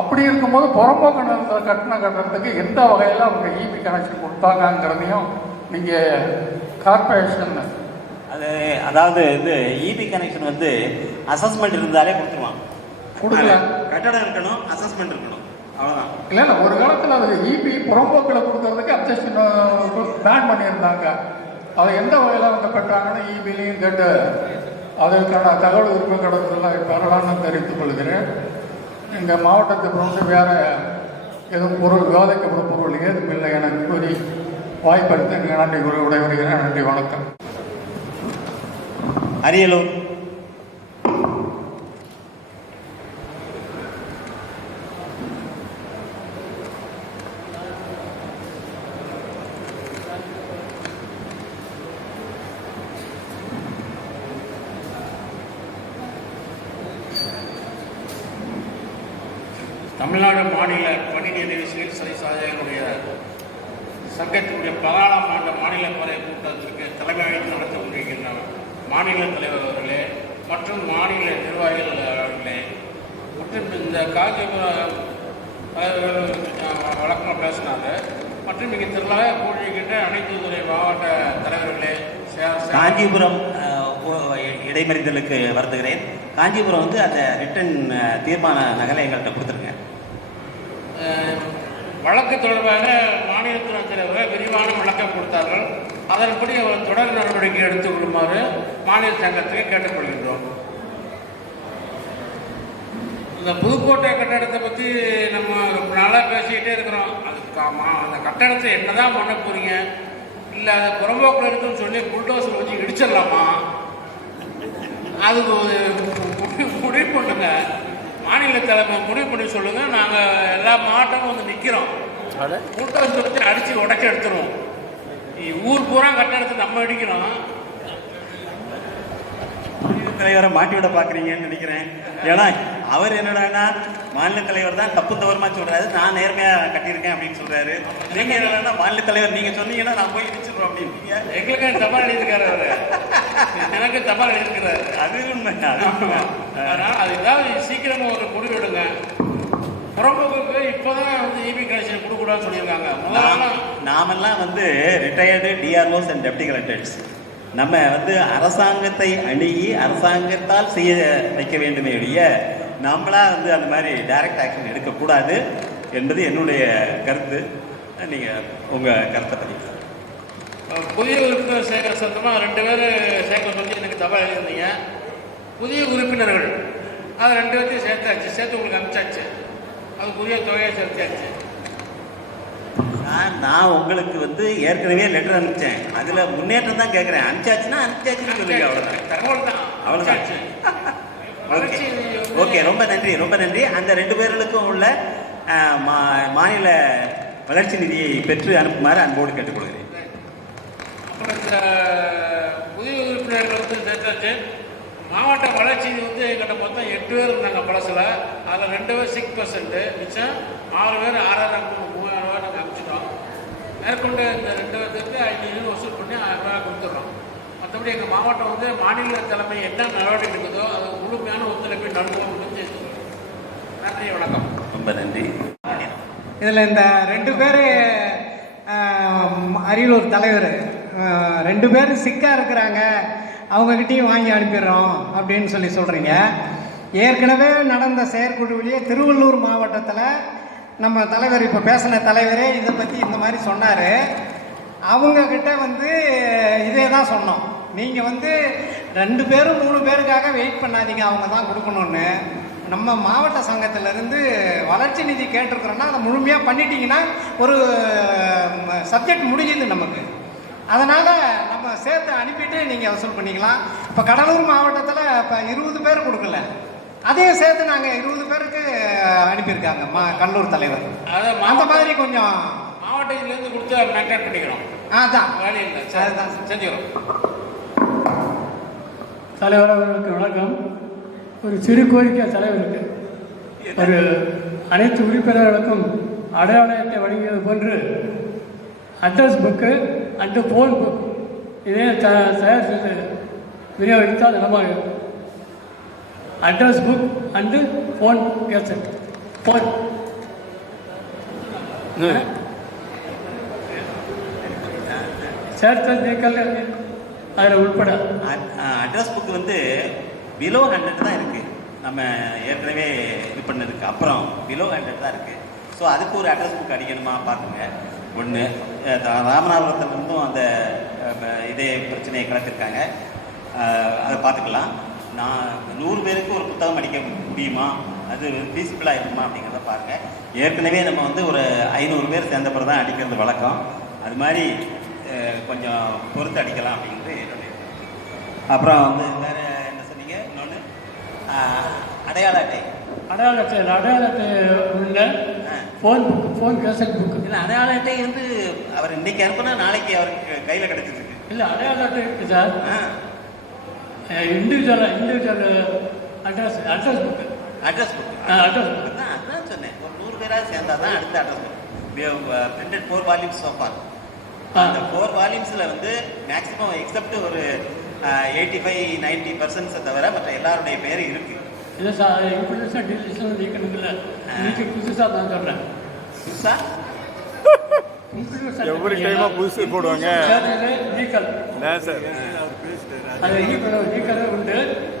அப்படி இருக்கும்போது புறம்போக்கு நிலத்தில் கட்டுறதுக்கு எந்த வகையில் அவங்க இபி கனெக்ஷன் கொடுத்தாங்கங்கிறதையும் நீங்கள் கார்பரேஷன் அதாவது இது இபி கனெக்ஷன் வந்து அசஸ்மெண்ட் இருந்தாலே கொடுத்துருவான். கொடுக்கல, கட்டடம் இருக்கணும், அசஸ்மெண்ட் இருக்கணும், அவ்வளோதான். இல்லைன்னா ஒரு காலத்தில் அது இபி புறம்போக்கில் கொடுக்கறதுக்கு அப்ஜெக்ஷன் பேன் பண்ணியிருந்தாங்க. அதை எந்த வகையில் அவங்க பெற்றாங்கன்னு இபிலையும் கேட்டு அதற்கான தகவல் உரிமை கடத்தலாம் பெறலான்னு தெரிவித்துக் கொள்கிறேன். எங்கள் மாவட்டத்துக்கு வந்து வேறு எதுவும் பொருள் விவாதிக்கப்படும் பொருள் ஏதும் இல்லை என கூறி வாய்ப்படுத்தி நன்றி கூறி விடைபெறுகிறேன். நன்றி, வணக்கம். அரியலூர். தமிழ்நாடு மாநில பணி நிறைவு சிவில் சர்வீஸ் ஆணையர்களுடைய சங்கத்தினுடைய 14ஆம் ஆண்டு மாநில முறை கூட்டத்திற்கு தலைமை வகித்து நடத்தி கொண்டிருக்கின்ற மாநில தலைவர் அவர்களே மற்றும் மாநில நிர்வாகிகள் அவர்களே மற்றும் இந்த காஞ்சிபுரம் வழக்கமாக பேசினாங்க மற்றும் இங்கே திரளாக கூடியிருக்கின்ற அனைத்து துறை மாவட்ட தலைவர்களே. காஞ்சிபுரம் இடைமறிதலுக்கு வருந்துகிறேன். காஞ்சிபுரம் வந்து அந்த ரிட்டன் தீர்மான நகலை எங்கள்கிட்ட கொடுத்துருங்க. வழக்கு தொடர்பாக மாநிலத்துறை தலைவர் விரிவான விளக்கம் கொடுத்தார்கள். அதன்படி அவர் தொடர் நடவடிக்கை எடுத்துக் கொள்ளுமாறு மாநில சங்கத்துக்கு கேட்டுக்கொள்கின்றோம். இந்த புதுக்கோட்டை கட்டடத்தை பற்றி நம்ம நல்லா பேசிக்கிட்டே இருக்கிறோம். அந்த கட்டடத்தை என்னதான் பண்ண போறீங்க, இல்லை அதை புறம்போக்கில் இருக்குன்னு சொல்லி புல்டோசர் வச்சு இடிச்சிடலாமா? அதுக்கு முடிவு பண்ணுங்க. மாநில தலைமை முடிவு பண்ணி சொல்லுங்க. நாங்கள் எல்லா மாவட்டமும் வந்து நிற்கிறோம். புல்டோசர் வச்சு அடித்து உடச்சி எடுத்துருவோம். ஊர் பூரா கட்டடத்தை நம்ம அடிக்கிறோம். தலைவரை மாட்டிவிட பார்க்குறீங்கன்னு நினைக்கிறேன். ஏன்னா அவர் என்னடான்னா மாநில தலைவர் தான் தப்பு தவறுமா சொல்கிறாரு, நான் நேர்மையாக கட்டியிருக்கேன் அப்படின்னு சொல்கிறாரு. நீங்கள் என்னன்னா மாநில தலைவர் நீங்கள் சொன்னீங்கன்னா நான் போய் இடிச்சிடுறோம் அப்படின்னு. எங்களுக்கு தபால் எழுதியிருக்காரு அவர், எனக்கு தபால் எழுதியிருக்கிறாரு. அது உண்மை. அதனால் அது ஏதாவது சீக்கிரமாக ஒரு முடிவு எடுங்க. புறம்போக்கு இப்போதான் வந்து இபி கனெக்ஷன் கொடுக்கூடாதுன்னு சொல்லியிருக்காங்க. நாமெல்லாம் வந்து retired DROs and deputy collectors. நம்ம வந்து அரசாங்கத்தை அணுகி அரசாங்கத்தால் செய்ய வைக்க வேண்டுமே ஒழிய நம்மளா வந்து அந்த மாதிரி டைரக்ட் ஆக்ஷன் எடுக்கக்கூடாது என்பது என்னுடைய கருத்து. நீங்கள் உங்கள் கருத்தை பதிவு. புதிய உறுப்பினர் சேர்க்க சொந்தமாக 2 பேர் சேர்க்க சொல்லி எனக்கு தபால் எழுதியிருந்தீங்க. புதிய உறுப்பினர்கள் அது 2 பேர்த்தையும் சேர்த்தாச்சு, சேர்த்து உங்களுக்கு அனுப்பிச்சாச்சு. அது புதிய தொகையை சேர்த்தாச்சு. நான் உங்களுக்கு வந்து ஏற்கனவே லெட்டர் அனுப்பிச்சேன். அதில் முன்னேற்றம் தான் கேட்குறேன். அனுப்பிச்சாச்சுன்னா அனுப்பிச்சாச்சுன்னு சொல்லுங்க. அவ்வளோதான், தகவல் தான், அவ்வளோதான். ஓகே, ரொம்ப நன்றி, ரொம்ப நன்றி. அந்த 2 பேர்களுக்கும் உள்ள மாநில வளர்ச்சி நிதியை பெற்று அனுப்புமாறு அன்போடு கேட்டுக்கொள்கிறேன். அப்புறம் இந்த புதிய உறுப்பினர்கள் வந்து சேர்த்தாச்சு. மாவட்ட வளர்ச்சி வந்து எங்கிட்ட மொத்தம் 8 பேர் இருந்தாங்க பழசில். அதில் 2 பேர் 6%, மிச்சம் 6 பேர் 3000 நாங்கள் அனுப்பிச்சிட்டோம். மேற்கொண்டு இந்த 2 பேருக்கு 500 வசூல் பண்ணி 1000 ரூபாய் கொடுத்துட்றோம். மற்றபடி எங்கள் மாவட்டம் வந்து மாநில தலைமை என்ன நடவடிக்கை இருக்குதோ அது முழுமையான ஒத்துழைப்பை நல்குவோம். நன்றி, வணக்கம். ரொம்ப நன்றி. இதில் இந்த 2 பேர் அரியலூர் தலைவர் 2 பேர் சிக்காக இருக்கிறாங்க, அவங்கக்கிட்டையும் வாங்கி அனுப்பிடுறோம் அப்படின்னு சொல்கிறீங்க. ஏற்கனவே நடந்த செயற்குழுவிலேயே திருவள்ளூர் மாவட்டத்தில் நம்ம தலைவர் இப்போ பேசின தலைவரே இதை பற்றி இந்த மாதிரி சொன்னார். அவங்கக்கிட்ட வந்து இதே தான் சொன்னோம், நீங்கள் வந்து 2 பேரும் 3 பேருக்காக வெயிட் பண்ணாதீங்க, அவங்க தான் கொடுக்கணும்னு. நம்ம மாவட்ட சங்கத்திலேருந்து வளர்ச்சி நிதி கேட்டிருக்கிறோன்னா அதை முழுமையாக பண்ணிட்டீங்கன்னா ஒரு சப்ஜெக்ட் முடியுது நமக்கு. அதனால் நம்ம சேர்த்து அனுப்பிட்டு நீங்கள் வசூல் பண்ணிக்கலாம். இப்போ கடலூர் மாவட்டத்தில் இப்போ 20 பேர் கொடுக்கல, அதையும் சேர்த்து நாங்கள் 20 பேருக்கு அனுப்பியிருக்காங்க கடலூர் தலைவர். அந்த மாதிரி கொஞ்சம் மாவட்டத்திலேருந்து கொடுத்து மெயின்டைன் பண்ணிக்கிறோம். அதான் வேலை இல்லை, அதுதான் செஞ்சுக்கிறோம். தலைவர் அவர்களுக்கு வணக்கம். ஒரு சிறு கோரிக்கை தலைவருக்கு, ஒரு அனைத்து உறுப்பினர்களுக்கும் அடையாள அட்டை வழங்கியது போன்று address book and phone book இதே தயார் செய்து விநியோகித்தால் நலமாக இருக்கும். Address book and phone cassette phone சேர்த்த நீக்கல் அதில் உட்பட. அட்ரஸ் புக் வந்து பிலோ 100 தான் இருக்குது. நம்ம ஏற்கனவே இது பண்ணதுக்கு அப்புறம் பிலோ 100 தான் இருக்குது. ஸோ அதுக்கு ஒரு அட்ரஸ் புக் அடிக்கணுமா பார்த்துங்க. ஒன்று, ராமநாதபுரத்துலேருந்தும் அந்த இதே பிரச்சனையை கிளப்பியிருக்காங்க, அதை பார்த்துக்கலாம். நான் 100 பேருக்கு ஒரு புத்தகம் அடிக்க முடியுமா, அது ஃபீஸிபிளாக இருக்குமா அப்படிங்கிறத பாருங்கள். ஏற்கனவே நம்ம வந்து ஒரு 500 பேர் சேர்ந்த பிறகு தான் அடிக்கிறது வழக்கம். அது மாதிரி கொஞ்சம் பொறுத்து அடிக்கலாம் அப்படிங்கிறது என்னுடைய. அப்புறம் வந்து வேறு என்ன சொன்னீங்க? இன்னொன்று அடையாள அட்டை. அடையாள அட்டை உள்ள phone book, phone cassette book. இல்லை, அடையாள அட்டை வந்து அவர் இன்றைக்கி அனுப்புனா நாளைக்கு அவருக்கு கையில் கிடச்சிருக்கு. இல்லை, அடையாள அட்டை இருக்குது sir. Individual address book. Address book address book தான் அதான் சொன்னேன். ஒரு 100 பேராக சேர்ந்தா தான் அடுத்த address book. Printed 4 volumes so far. அந்த 4 வால்யூம்ஸில் வந்து மேக்ஸிமம் எக்ஸப்ட் ஒரு 85-90% தவிர மற்ற எல்லாருடைய பேர் இருக்குது. இல்லை சார், புதுசாக டிசிஷன் நீக்கணுங்கள, இன்னைக்கு புதுசாக தான் சொல்கிறேன். புதுசாக எவ்வளவு டைமா புதுசு போடுவாங்க நீக்கல் சார். அது நீக்கல் உண்டு,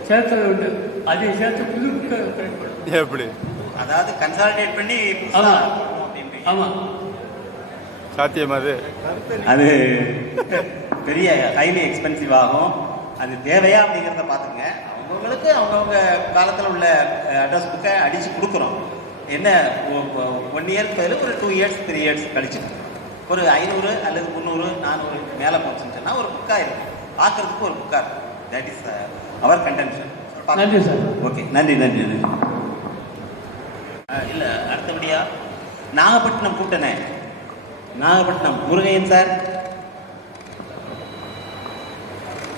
சேர்த்தது உண்டு. அதை சேர்த்து புது எப்படி அதாவது கன்சாலிடேட் பண்ணி ஆமாம் சாத்தியம் அது அது பெரிய ஹைலி எக்ஸ்பென்சிவ் ஆகும். அது தேவையா அப்படிங்கிறத பார்த்துங்க. அவங்கவுங்களுக்கு அவங்கவுங்க காலத்தில் உள்ள அட்ரஸ் புக்கை அடித்து கொடுக்குறோம். என்ன 1 இயர்க்கு பதில் ஒரு 2 இயர்ஸ் 3 இயர்ஸ் கழிச்சுட்டு ஒரு 500 அல்லது 300 400 மேலே போச்சுன்னு சொன்னால் ஒரு புக்காக இருக்கும், பார்க்குறதுக்கு ஒரு புக்காக இருக்கும். That is our contention. நன்றி சார். ஓகே, நன்றி நன்றி நன்றி. இல்லை, அடுத்தபடியாக நாகப்பட்டினம் கூட்டணே. நாகப்பட்டினம் முருகையன் சார்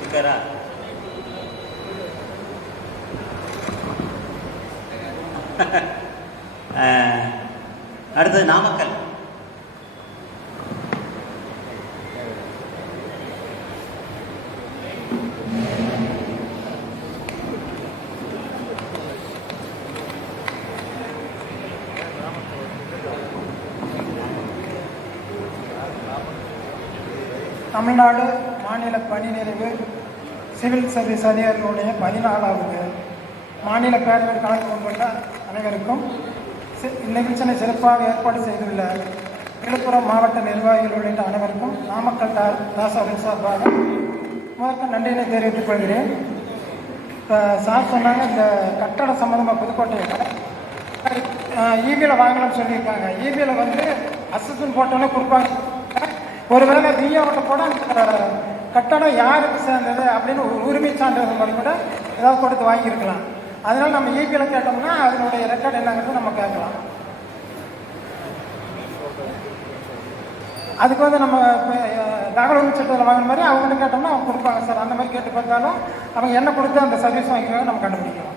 இருக்காரா? அடுத்தது நாமக்கல். தமிழ்நாடு மாநில பணி நிறைவு சிவில் சர்வீஸ் அதிகாரிகளுடைய 14வது மாநில பேரவையில் கலந்து கொண்டுள்ள அனைவருக்கும் இந்நிகழ்ச்சியை சிறப்பாக ஏற்பாடு செய்துள்ள விழுப்புரம் மாவட்ட நிர்வாகிகள் உள்ளிட்ட அனைவருக்கும் நாமக்கல் தாசாவின் சார்பாக முதற்க நன்றியினை தெரிவித்துக் கொள்கிறேன். இப்போ சார் சொன்னாங்க, இந்த கட்டட சம்மந்தமாக புதுக்கோட்டையில் இபியில் வாங்கலாம்னு சொல்லியிருக்காங்க. இபியில் வந்து அசஸ்மெண்ட் போட்டோன்னே கொடுப்பாங்க. ஒருவேளை பிஓட்ட கூட அந்த கட்டடம் யாருக்கு சேர்ந்தது அப்படின்னு உரிமை சான்றிதழ் மாதிரி கூட ஏதாவது கொடுத்து வாங்கியிருக்கலாம். அதனால் நம்ம இபியில் கேட்டோம்னா அதனுடைய ரெக்கார்டு என்னங்கிறது நம்ம கேட்கலாம். அதுக்கு வந்து நம்ம தகவல் உரிமை சட்டத்தில் வாங்கின மாதிரி அவங்கள்ட்ட கேட்டோம்னா அவங்க கொடுப்பாங்க சார். அந்த மாதிரி கேட்டு பார்த்தாலும் அவங்க என்ன கொடுத்து அந்த சர்வீஸ் வாங்கிக்கிறாங்க நம்ம கண்டுபிடிக்கலாம்.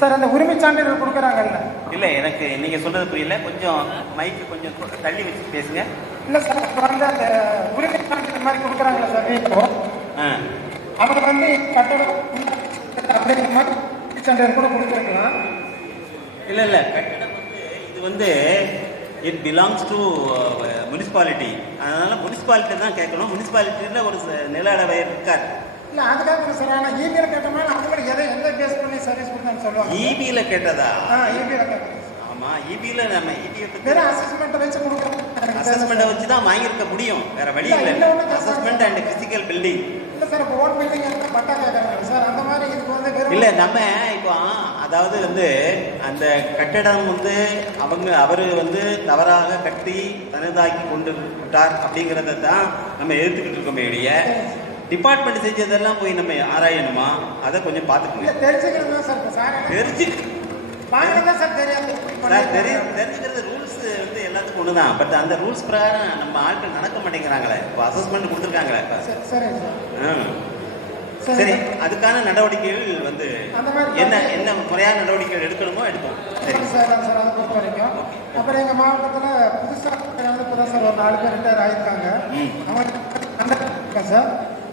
சார் அந்த உரிமை சான்றிதழ் கொடுக்குறாங்கல்ல? இல்லை, எனக்கு நீங்கள் சொல்கிறது புரியல. கொஞ்சம் மைக்கு கொஞ்சம் தள்ளி வச்சு பேசுங்க. இல்லை சார், இப்போ வந்து அந்த உரிமை சான்றிதழ் மாதிரி கொடுக்குறாங்களா சார் வீட்டோ? அவங்க வந்து கட்டடம் அப்படிங்கிற மாதிரி சான்றிதழ் கூட கொடுத்துருக்கலாம். இல்லை கட்டடம் வந்து இது வந்து இட் பிலாங்ஸ் டு முனிசிபாலிட்டி. அதனால் முனிசிபாலிட்டி தான் கேட்கணும். முனிசிபாலிட்டியில் ஒரு நில அளவை இருக்கார். இல்லை அதுக்காக சார். ஆனால் இபியில் கேட்டோம்னா அவங்க எந்த பேஸ் பண்ணி சர்வீஸ் கொடுத்தான்னு சொல்லுவாங்க. இபியில் கேட்டதா? இபியில் கேட்டது. ஆமாம், இபியில் நம்ம இபியை வேறு அசஸ்மெண்ட்டை வச்சு கொடுக்குறோம். அசஸ்மெண்ட்டை வச்சு தான் வாங்கியிருக்க முடியும், வேறு வழி இல்லை. Assessment and physical building. இல்லை சார், இப்போ ஓன் பில்டிங் இருந்தால் பட்டா கேட்குறாங்க சார். அந்த மாதிரி இதுக்கு வந்து இல்லை நம்ம இப்போ அதாவது வந்து அந்த கட்டடம் வந்து அவர் வந்து தவறாக கட்டி தனதாக்கி கொண்டு விட்டார் அப்படிங்கிறத தான் நம்ம எடுத்துக்கிட்டு இருக்கோமே ஒழிய டிபார்ட்மெண்ட் செஞ்சதெல்லாம் போய் நம்ம ஆராயணுமா? அதை கொஞ்சம் பார்த்துக்கோங்க. தெரிஞ்சுக்கிறது தான் சார். சார் வாங்கினதான் சார் தெரியாது சார். தெரிஞ்சுக்கிறது ரூல்ஸ் வந்து எல்லாத்துக்கும் ஒன்று தான். பட் அந்த ரூல்ஸ் பிரகாரம் நம்ம ஆட்கள் நடக்க மாட்டேங்கிறாங்களே. இப்போ அசஸ்மெண்ட் கொடுத்துருக்காங்களே. சரி சார். சரி, அதுக்கான நடவடிக்கைகள் வந்து என்ன முறையான நடவடிக்கைகள் எடுக்கணுமோ எடுப்போம். சரி சார். சார் அதை பொறுத்த வரைக்கும் அப்புறம் எங்கள் மாவட்டத்தில் புதுசாக வந்து இப்போ தான் சார் ஒரு 4 பேர் ரிட்டையர் ஆகியிருக்காங்க. அவங்க சார்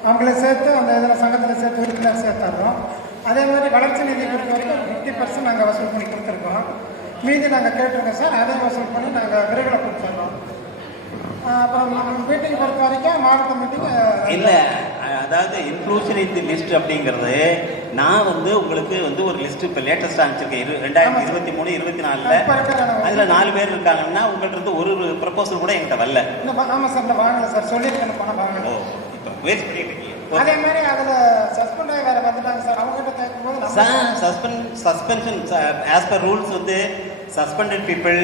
அவங்கள சேர்த்து அந்த இதில் சங்கத்தில் சேர்த்து உறுப்பினர் சேர்த்துறோம். அதே மாதிரி வளர்ச்சி நிதி பொறுத்த வரைக்கும் 50% நாங்கள் வசூல் பண்ணி கொடுத்துருக்கோம். மீதி நாங்கள் கேட்டிருக்கோம் சார். அதையும் வசூல் பண்ணி நாங்கள் விரைவில் கொடுத்துட்றோம். அப்புறம் மீட்டிங் பொறுத்த வரைக்கும் மாவட்ட மீட்டிங் இல்லை, அதாவது இன்க்ளூஷன் இன் தி லிஸ்ட் அப்படிங்கிறது நான் வந்து உங்களுக்கு வந்து ஒரு லிஸ்ட் இப்போ லேட்டஸ்ட்டாக அனுப்பிச்சிருக்கேன். 2023, 24 அதில் 4 பேர் இருக்காங்கன்னா உங்கள்கிட்ட இருந்து ஒரு ப்ரப்போசல் கூட என்கிட்ட வரல. ஆமாம் சார், வாங்கலை சார். சொல்லியிருக்கேன் பணம் வாங்கலை. இப்போ வேஸ்ட் பண்ணிட்டு இருக்கீங்க. அதே மாதிரி அதில் சஸ்பெண்ட் ஆகி வேறு வந்துட்டாங்க சார். அவங்ககிட்ட கேட்கும்போது sir suspension as per rules வந்து suspended people,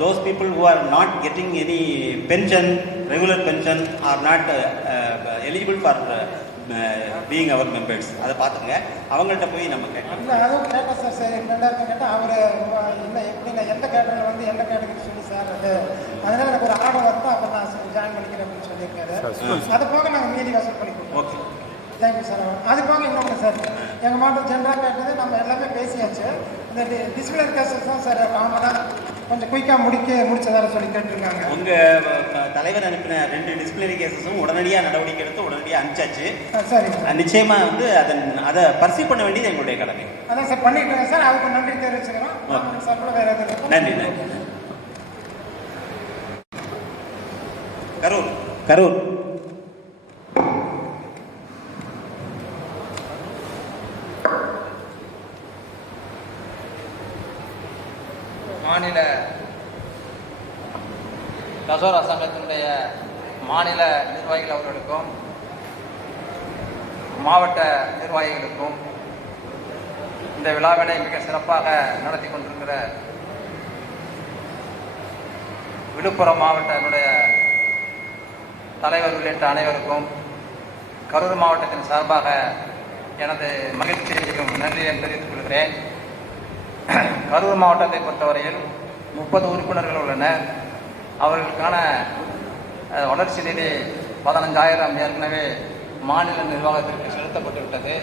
those people who are not getting any pension, regular pension are not eligible for being our members. அதை பார்த்துங்க. அவங்கள்ட்ட போய் நம்ம கேட்கலாம். இல்லை அதுவும் கேட்டேன் சார். சரி 2000 கேட்டால் அவர் இல்லை எப்படிங்க எந்த கேட்டரில் வந்து எந்த கேட்டகரி சொல்லி சார் அது அதனால் எனக்கு ஒரு ஆர்டர் வரட்டும் அப்புறம் நான் ஜாயின் பண்ணிக்கிறேன் அப்படின்னு சொல்லியிருக்காரு. அது போக நாங்கள் மீதி வசூல் பண்ணி கொடுப்போம். Okay, thank you sir. அது போக இன்னொன்று சார், எங்கள் மாவட்டம் ஜென்ரலாக கேட்டது நம்ம எல்லாமே பேசியாச்சு. இந்த டிசிப்ளினரி கேசஸ் தான் சார் காமனாக கொஞ்சம் குயிக்காக முடிச்சதார சொல்லி கேட்டிருக்காங்க. உங்கள் தலைவர் அனுப்பின 2 டிசிப்ளினரி கேசஸும் உடனடியாக நடவடிக்கை எடுத்து உடனடியாக அனுப்பிச்சாச்சு. சரி, நிச்சயமாக வந்து அதை பர்சீவ் பண்ண வேண்டியது எங்களுடைய கடமை. அதான் சார் பண்ணிட்டுருங்க சார். அதுக்கு நன்றி தெரிவிச்சுக்கிறோம் சார். கூட வேறு எதுவும் நன்றி. கரூர் மாநில தசோரா சங்கத்தினுடைய மாநில நிர்வாகிகள் அவர்களுக்கும் மாவட்ட நிர்வாகிகளுக்கும் இந்த விழாவினை மிக சிறப்பாக நடத்தி கொண்டிருக்கிற விழுப்புரம் மாவட்டத்தினுடைய தலைவர் உள்ளிட்ட அனைவருக்கும் கரூர் மாவட்டத்தின் சார்பாக எனது மகிழ்ச்சியையும் நன்றியை தெரிவித்துக் கொள்கிறேன். கரூர் மாவட்டத்தை பொறுத்தவரையில் 30 உறுப்பினர்கள் உள்ளனர். அவர்களுக்கான வளர்ச்சி நிதி 15,000 ஏற்கனவே மாநில நிர்வாகத்திற்கு செலுத்தப்பட்டுவிட்டது.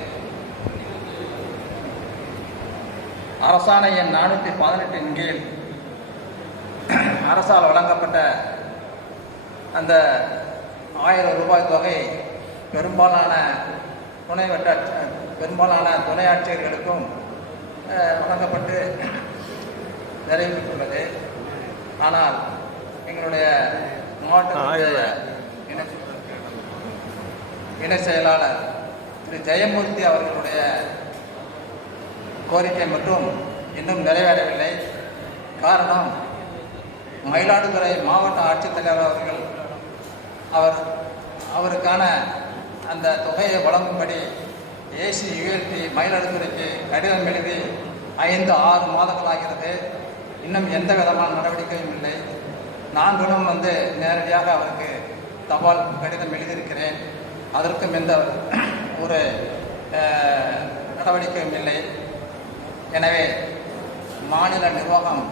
அரசாணை எண் 418 கீழ் அரசால் வழங்கப்பட்ட அந்த 1000 ரூபாய் தொகை பெரும்பாலான துணை ஆட்சியர்களுக்கும் வழங்கப்பட்டு நிறைவேற்றுள்ளது. ஆனால் எங்களுடைய மாவட்ட இணை செயலாளர் திரு ஜெயமூர்த்தி அவர்களுடைய கோரிக்கை மட்டும் இன்னும் நிறைவேறவில்லை. காரணம், மயிலாடுதுறை மாவட்ட ஆட்சித்தலைவர் அவருக்கான அந்த தொகையை வழங்கும்படி ACULT மயிலாடுதுறைக்கு கடிதம் எழுதி 5-6 மாதங்களாகிறது. இன்னும் எந்த விதமான நடவடிக்கையும் இல்லை. நாங்களும் நேரடியாக அவருக்கு தபால் கடிதம் எழுதியிருக்கிறேன். அதற்கும் எந்த ஒரு நடவடிக்கையும் இல்லை. எனவே மாநில நிர்வாகம்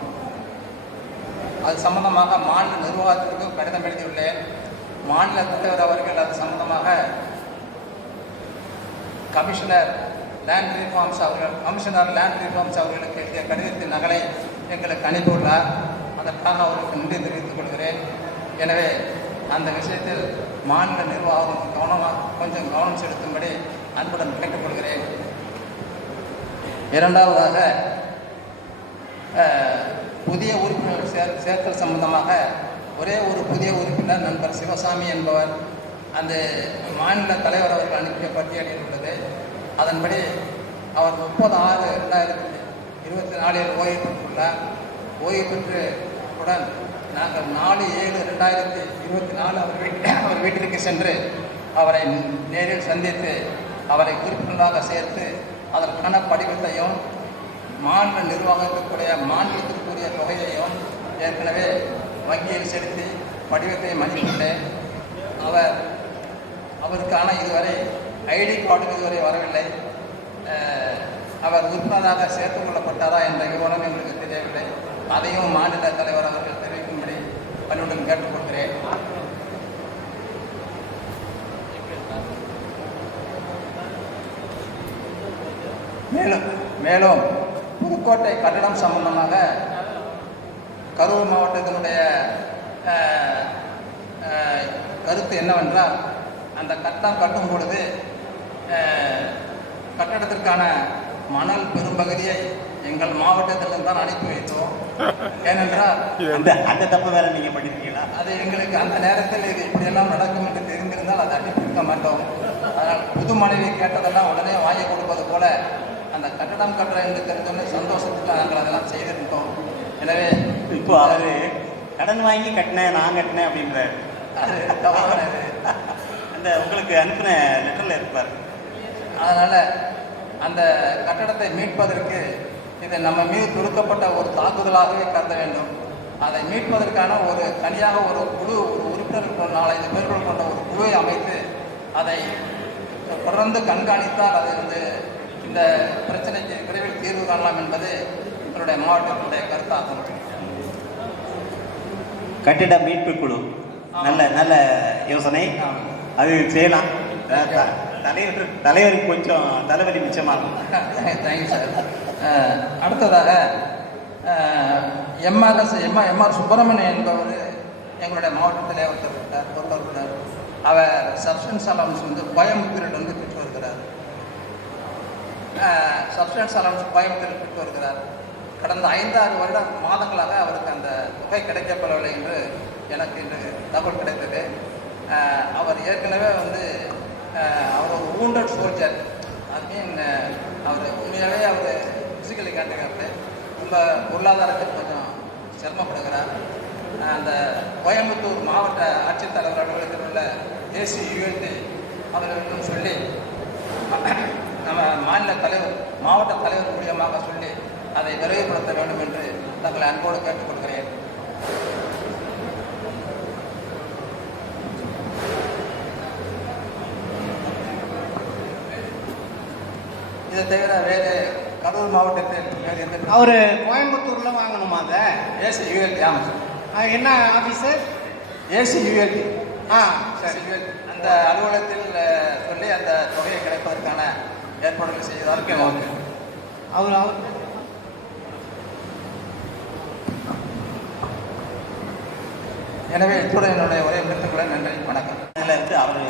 அது சம்பந்தமாக மாநில நிர்வாகத்திற்கும் கடிதம் எழுதியுள்ளேன். மாநில தலைவர் அவர்கள் அது சம்பந்தமாக கமிஷனர் லேண்ட் ரிஃபார்ம்ஸ் அவர்களுக்கு எழுதிய கடிதத்தின் நகலை எங்களுக்கு அனுப்பியுள்ளார். அதற்காக அவருக்கு நன்றி தெரிவித்துக் கொள்கிறேன். எனவே அந்த விஷயத்தில் மாநில நிர்வாகம் கொஞ்சம் கவனம் செலுத்தும்படி அன்புடன் கேட்டுக்கொள்கிறேன். இரண்டாவதாக புதிய உறுப்பினர் சேர்த்தல் சம்பந்தமாக ஒரே ஒரு புதிய உறுப்பினர் நண்பர் சிவசாமி என்பவர் அந்த மாநில தலைவர் அவர்கள் அனுப்பிய பட்டியலில் உள்ளது. அதன்படி அவர் 30/6/2024 ஓய்வு பெற்றுள்ளார். ஓய்வு பெற்று உடன் நாங்கள் 4/7/2024 அவர் வீட்டிற்கு சென்று அவரை நேரில் சந்தித்து அவரை உறுப்பினராக சேர்த்து அதற்கான படிவத்தையும் மாநில நிர்வாகத்திற்குரிய மாநிலத்திற்குரிய தொகையையும் ஏற்கனவே வங்கியில் செலுத்தி படிவத்தை மதிப்பிட்டேன். அவருக்கான இதுவரை ஐடி கார்டு இதுவரை வரவில்லை. அவர் உறுப்பினராக சேர்த்துக் கொள்ளப்பட்டாரா என்ற விவரம் எங்களுக்கு தெரியவில்லை. அதையும் மாநில தலைவர் அவர்கள் தெரிவிக்கும்படி பணியுடன் கேட்டுக்கொள்கிறேன். மேலும் புதுக்கோட்டை கட்டடம் சம்பந்தமாக கரூர் மாவட்டத்தினுடைய கருத்து என்னவென்றால், அந்த கட்டடம் கட்டும் பொழுது கட்டடத்திற்கான மணல் பெரும்பகுதியை எங்கள் மாவட்டத்திலிருந்து தான் அனுப்பி வைத்தோம். ஏனென்றால் அந்த தப்பு வேலை நீங்கள் பண்ணியிருக்கீங்களா? அது எங்களுக்கு அந்த நேரத்தில் இது இப்படியெல்லாம் நடக்கும் என்று தெரிந்திருந்தால் அதை அனுப்பியிருக்க மாட்டோம். அதனால் புது மனைவி கேட்டதெல்லாம் உடனே வாங்கி கொடுப்பது போல அந்த கட்டடம் கட்டுற என்று தெரிஞ்சோன்னு சந்தோஷத்துக்கு நாங்கள் அதெல்லாம் செய்திருக்கோம். எனவே இப்போ அவர் கடன் வாங்கி கட்டினேன், நான் கட்டினேன் அப்படின்ற அது தவறானது. அந்த உங்களுக்கு அனுப்பின லெட்டரில் இருப்பார். அதனால் அந்த கட்டடத்தை மீட்பதற்கு இது நம்ம மீது தொடுக்கப்பட்ட ஒரு தாக்குதலாகவே கருத வேண்டும். அதை மீட்பதற்கான ஒரு தனியாக ஒரு குழு, ஒரு உறுப்பினர்கள் 4-5 பேர்கள் கொண்ட ஒரு குழுவை அமைத்து அதை தொடர்ந்து கண்காணித்தால் அது இந்த பிரச்சனைக்கு விரைவில் தீர்வு காணலாம் என்பது எங்களுடைய மாவட்டத்தினுடைய கருத்தாகும். கட்டிட மீட்பு குழு நல்ல யோசனை, அது செய்யலாம். தலைவருக்கு கொஞ்சம் தலைவலி மிச்சமாகும். Thank you sir. அடுத்ததாக எம்ஆர் சுப்பிரமணியன் என்பவர் எங்களுடைய மாவட்டத்திலே ஒருத்தர். அவர் சப்ஸ்டன்ஸ் அலவன்ஸ் கோயம்புத்தூரில் பெற்று வருகிறார். சப்ஸ்டன்ஸ் அலவன்ஸ் கோயம்புத்தூரில் பெற்று வருகிறார். கடந்த 5-6 மாதங்களாக அவருக்கு அந்த தொகை கிடைக்கப்படவில்லை என்று எனக்கு இன்று தகவல் கிடைத்தது. அவர் ஏற்கனவே அவர் ஒரு wounded soldier. அவர் உண்மையாகவே அவர் ஃபிசிக்கலி கேட்டுக்கிறது ரொம்ப பொருளாதாரத்தில் கொஞ்சம் சிரமப்படுகிறார். அந்த கோயம்புத்தூர் மாவட்ட ஆட்சித்தலைவர் அலுவலகத்தில் உள்ள ACULT அவர்களுக்கும் சொல்லி நம்ம மாவட்ட தலைவர் மூலியமாக சொல்லி அதை விரைவுபடுத்த வேண்டும் என்று தங்களை அன்போடு கேட்டுக்கொள்கிறேன். இதை தவிர வேறு கரூர் மாவட்டத்தில் அவர் கோயம்புத்தூர்ல வாங்கணுமா? அதை ACULT. ஆமாம். என்ன ஆஃபீஸு? ACULT. சரி. அந்த அலுவலகத்தில் சொல்லி அந்த தொகையை கிடைப்பதற்கான ஏற்பாடுகள் செய்வதற்கு அவர் எனவே இத்துடன் என்னுடைய உரையை முடித்துக்கொள்ள நன்றி, வணக்கம். அதில் அவர்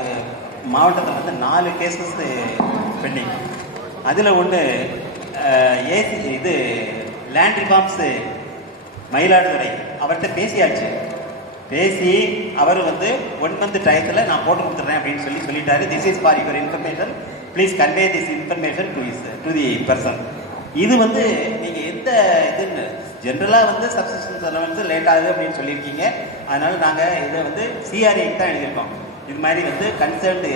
மாவட்டத்தில் 4 கேசஸ் பெண்டிங். அதில் ஒன்று லேண்ட் ரிஃபார்ம்ஸு மயிலாடுதுறை அவர்கிட்ட பேசியாச்சு. பேசி அவர் 1 month டயத்தில் நான் போட்டு கொடுத்துட்றேன் அப்படின்னு சொல்லிட்டாரு. This is for your information, please convey this information to the person. இது நீங்கள் எந்த இதுன்னு ஜென்ரலாக சப்சிஸ்டன்ஸ் அலவன்ஸ் லேட் ஆகுது அப்படின்னு சொல்லியிருக்கீங்க. அதனால் நாங்கள் இதை CRAக்கு தான் எழுதியிருக்கோம். இது மாதிரி கன்சர்ன்டு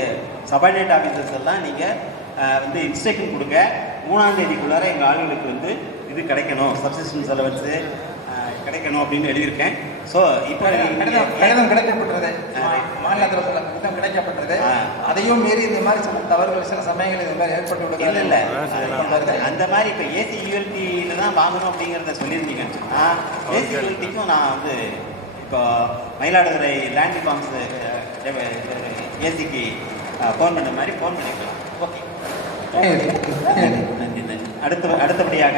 சபார்டினேட் ஆஃபீஸர்ஸ் எல்லாம் நீங்கள் இன்ஸ்ட்ரக்ஷன் கொடுங்க. 3ஆம் தேதிக்குள்ளார எங்கள் ஆளுங்களுக்கு இது கிடைக்கணும், சப்சிஸ்டன்ஸ் அலவன்ஸு கிடைக்கணும் அப்படின்னு எழுதியிருக்கேன். ஸோ இப்போ கடிதம் கிடைக்கப்பட்டது, மாநிலத்தில் சில கடிதம் கிடைக்கப்பட்டது. அதையும் மீறி இந்த மாதிரி சில தவறுகள் சில சமயங்கள் இந்த மாதிரி ஏற்பட்டு இல்லை அந்த மாதிரி இப்போ ஏசியூஎல்டியில் தான் வாங்கணும் அப்படிங்கிறத சொல்லியிருந்தீங்கன்னு சொன்னால் ஏசியூஎல்டிக்கும் நான் வந்து இப்போ மயிலாடுதுறை லேண்ட் ரிஃபார்ம்ஸ் ஏசிக்கு ஃபோன் பண்ண மாதிரி ஃபோன் பண்ணிக்கலாம். ஓகே, நன்றி நன்றி. அடுத்தபடியாக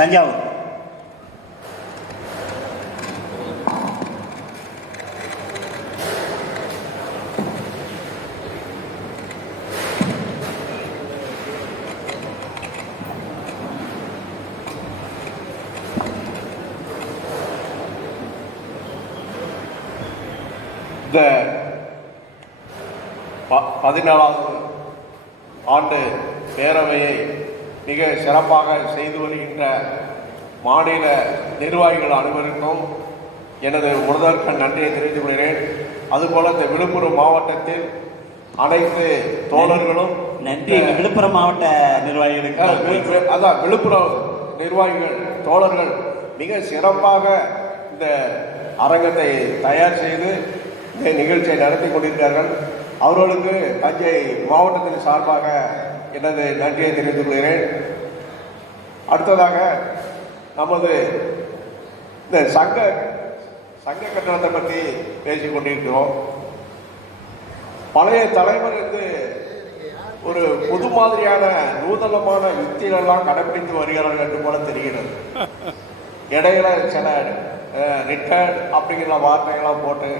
தஞ்சாவூர். இந்த 14வது ஆண்டு பேரவையை மிக சிறப்பாக செய்து வருகின்ற மாநில நிர்வாகிகள் அனைவருக்கும் எனது முதற்க நன்றியை தெரிவித்துக் கொள்கிறேன். அதுபோல இந்த விழுப்புரம் மாவட்டத்தில் அனைத்து தோழர்களும் நன்றி. விழுப்புரம் மாவட்ட நிர்வாகிகளுக்கு அதான் விழுப்புரம் நிர்வாகிகள் தோழர்கள் மிக சிறப்பாக இந்த அரங்கத்தை தயார் செய்து இந்த நிகழ்ச்சியை நடத்தி கொண்டிருக்கிறார்கள். அவர்களுக்கு தஞ்சை மாவட்டத்தின் சார்பாக எனது நன்றியை தெரிவித்துக் கொள்கிறேன். அடுத்ததாக நமது இந்த சங்க கட்டணத்தை பற்றி பேசிக் கொண்டிருக்கிறோம். பழைய தலைவர் வந்து ஒரு பொது மாதிரியான நூதனமான யுக்திகளெல்லாம் கடைபிடித்து வருகிறார்கள் என்று போல தெரிகிறது. இடையில சில ரிட்டர்ன் அப்படிங்கிற வார்த்தைகள்லாம் போட்டு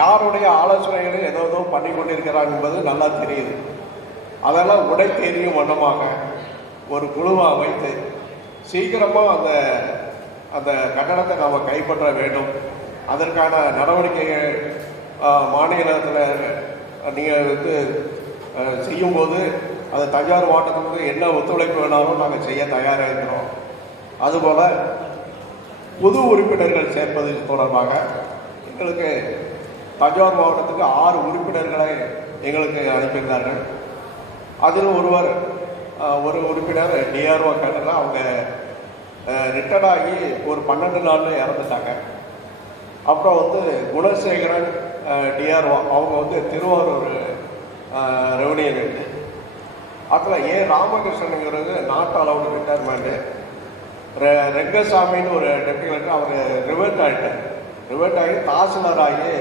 யாருடைய ஆலோசனைகளும் ஏதோ பண்ணி கொண்டிருக்கிறார் என்பது நல்லா தெரியுது. அதெல்லாம் உடைத்து எறியும் வண்ணமாக ஒரு குழுவை அமைத்து சீக்கிரமாக அந்த கட்டணத்தை நாம் கைப்பற்ற வேண்டும். அதற்கான நடவடிக்கைகள் மாநிலத்தில் நீங்கள் வந்து செய்யும்போது அது தஞ்சாவூர் மாவட்டத்துக்கு என்ன ஒத்துழைப்பு வேணாலும் நாங்கள் செய்ய தயாராக இருக்கிறோம். அதுபோல் புது உறுப்பினர்கள் சேர்ப்பது தொடர்பாக எங்களுக்கு தஞ்சாவூர் மாவட்டத்துக்கு 6 உறுப்பினர்களை எங்களுக்கு அனுப்பியிருந்தார்கள். அதில் ஒரு உறுப்பினர் டிஆர்ஓ கேட்டதில் அவங்க ரிட்டையர்ட் ஆகி ஒரு 12 நாளில் இறந்துட்டாங்க. அப்புறம் வந்து குணசேகரன் டிஆர்ஓ அவங்க வந்து திருவாரூர் ரெவன்யூ யூனிட். அதில் ராமகிருஷ்ணனுங்கிறது நாட் அலவுட் ரிட்டையர்மெண்ட்டு. ரெங்கசாமின்னு ஒரு டெப்டி கலெக்டர் அவர் ரிவர்ட் ஆகி தாசில்தார் ஆகி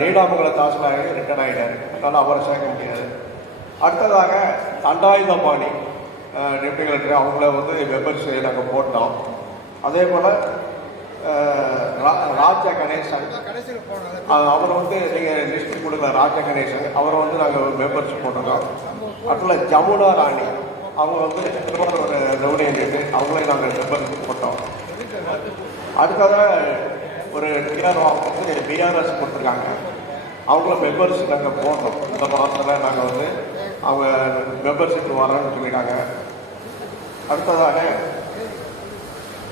நீடாமங்கல தாசில்தார் ஆகி ரிட்டையர்ட் ஆகிட்டார். அதனால் அவரை சேர்க்க முடியாது. அடுத்ததாக தண்டாயுதபாணி டெப்டி கலெக்டர் அவங்கள வந்து மெம்பர்ஸ் நாங்கள் போட்டோம். அதே போல் ராஜ கணேசன் அவர் வந்து நீங்கள் லிஸ்ட் கொடுக்கல. ராஜ கணேசன் அவரை வந்து நாங்கள் மெம்பர்ஸ் போட்டிருக்கோம். அதில் ஜமுனா ராணி அவங்க வந்து திருவாரூர் ரெவன்யூ யூனிட் அவங்களே நாங்கள் மெம்பர்ஸ் போட்டோம். அடுத்ததாக ஒரு டிஆர்ஓ வந்து பிஆர்எஸ் கொடுத்துருக்காங்க. அவங்கள மெம்பர்ஸ் நாங்கள் போடுறோம். இந்த மாதத்தில் நாங்கள் வந்து அவங்க மெம்பர்ஷிப் வரோன்னு சொல்லிட்டாங்க. அடுத்ததாக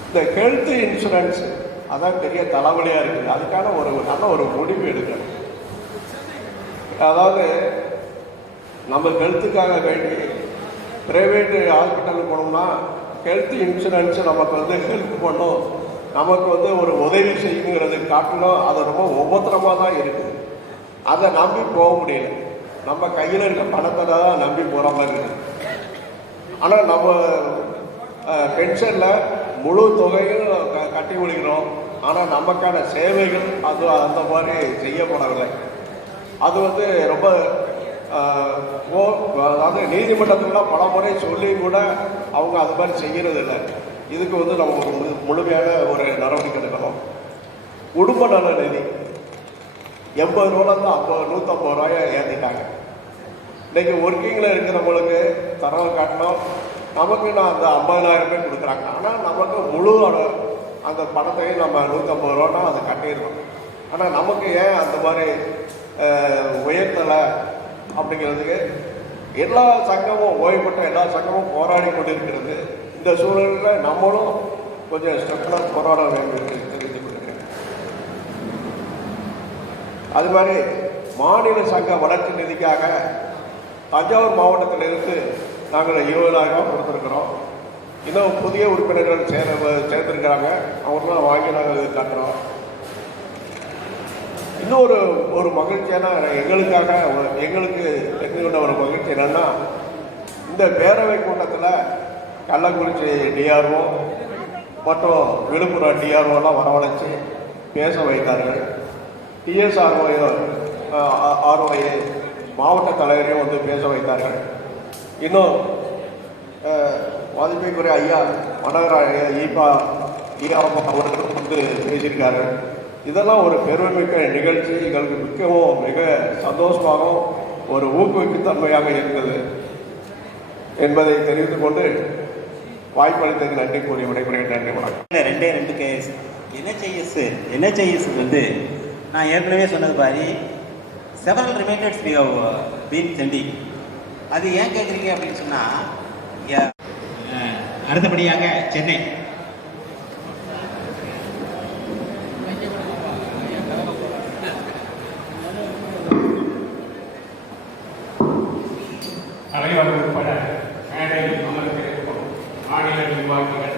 இந்த ஹெல்த் இன்சூரன்ஸ் அதான் பெரிய தலைவலியாக இருக்குது. அதுக்கான ஒரு நல்ல ஒரு முடிவு எடுக்கணும். அதாவது நம்ம ஹெல்த்துக்காக வேண்டி ப்ரைவேட்டு ஹாஸ்பிட்டலுக்கு போனோம்னா ஹெல்த் இன்சூரன்ஸ் நமக்கு வந்து ஹெல்ப் பண்ணும், நமக்கு வந்து ஒரு உதவி செய்யுங்கிறது காட்டணும். அது ரொம்ப உபத்திரமாக தான் இருக்குது. அதை நம்பி போக முடியல. நம்ம கையில் இருக்க பணத்தை தான் நம்பி போகிற மாதிரி இருக்குது. ஆனால் நம்ம பென்ஷனில் முழு தொகையும் கட்டி முடிக்கிறோம். ஆனால் நமக்கான சேவைகள் அது அந்த மாதிரி செய்யப்படவில்லை. அது வந்து ரொம்ப அதாவது நீதிமன்றத்துக்குலாம் பல முறை சொல்லி கூட அவங்க அது மாதிரி செய்கிறது இல்லை. இதுக்கு வந்து நம்ம முழுமையான ஒரு நடவடிக்கை எடுக்கணும். குடும்ப நல நிதி 80 ரூபாயிலேருந்து 150 ரூபாயை ஏற்றிட்டாங்க. இன்றைக்கி ஒர்க்கிங்கில் இருக்கிறவங்களுக்கு தரவு காட்டணும். நமக்கு நான் அந்த 50,000 கொடுக்குறாங்க. ஆனால் நமக்கு முழு அந்த பணத்தையும் நம்ம 150 ரூபான்னா அதை கட்டிடணும். ஆனால் நமக்கு ஏன் அந்த மாதிரி உயர்த்தலை அப்படிங்கிறதுக்கு எல்லா சங்கமும் ஓய்வு பெற்ற எல்லா சங்கமும் போராடி கொண்டிருக்கிறது. இந்த சூழலில் நம்மளும் கொஞ்சம் ஸ்டெப்லாம் போராட வேண்டும் தெரிவித்துக் கொள்கிறேன். அது மாதிரி மாநில சங்க வளர்ச்சி நிதிக்காக தஞ்சாவூர் மாவட்டத்திலிருந்து நாங்கள் 20,000 கொடுத்துருக்குறோம். இன்னும் புதிய உறுப்பினர்கள் சேர்ந்திருக்கிறாங்க. அவங்களாம் வாங்கி நாங்கள் கட்டுறோம். இன்னொரு ஒரு மகிழ்ச்சியான எங்களுக்கு தெரிஞ்சுக்கொண்ட ஒரு மகிழ்ச்சி என்னன்னா, இந்த பேரவை கூட்டத்தில் கள்ளக்குறிச்சி டிஆர்ஓ மற்றும் விழுப்புரம் டிஆர்ஓலாம் வரவழைச்சு பேச வைத்தார்கள். ஆர்ஓஏ மாவட்ட தலைவரையும் வந்து பேச வைத்தார்கள். இன்னும் மதிப்பிற்குரிய ஐயா மனோகர ஈபா அவர்களும் வந்து பேசியிருக்காரு. இதெல்லாம் ஒரு பெருமைமிக்க நிகழ்ச்சி. எங்களுக்கு மிக சந்தோஷமாகவும் ஒரு ஊக்குவிக்குத்தன்மையாக இருந்தது என்பதை தெரிவித்துக் கொண்டு வாய்ப்பளித்ததுக்கு நன்றி கூறி விடைபெறுகிறேன். நன்றி, வணக்கம். 2 கேஸ் NHIS வந்து நான் ஏற்கனவே சொன்னது மாதிரி several reminders we have been sending. அது ஏன் கேட்குறீங்க அப்படின்னு சொன்னால், அடுத்தபடியாக சென்னை தலைவர் உட்பட மேடையில் அமர்ந்திருக்கும் மாநில நிர்வாகிகள்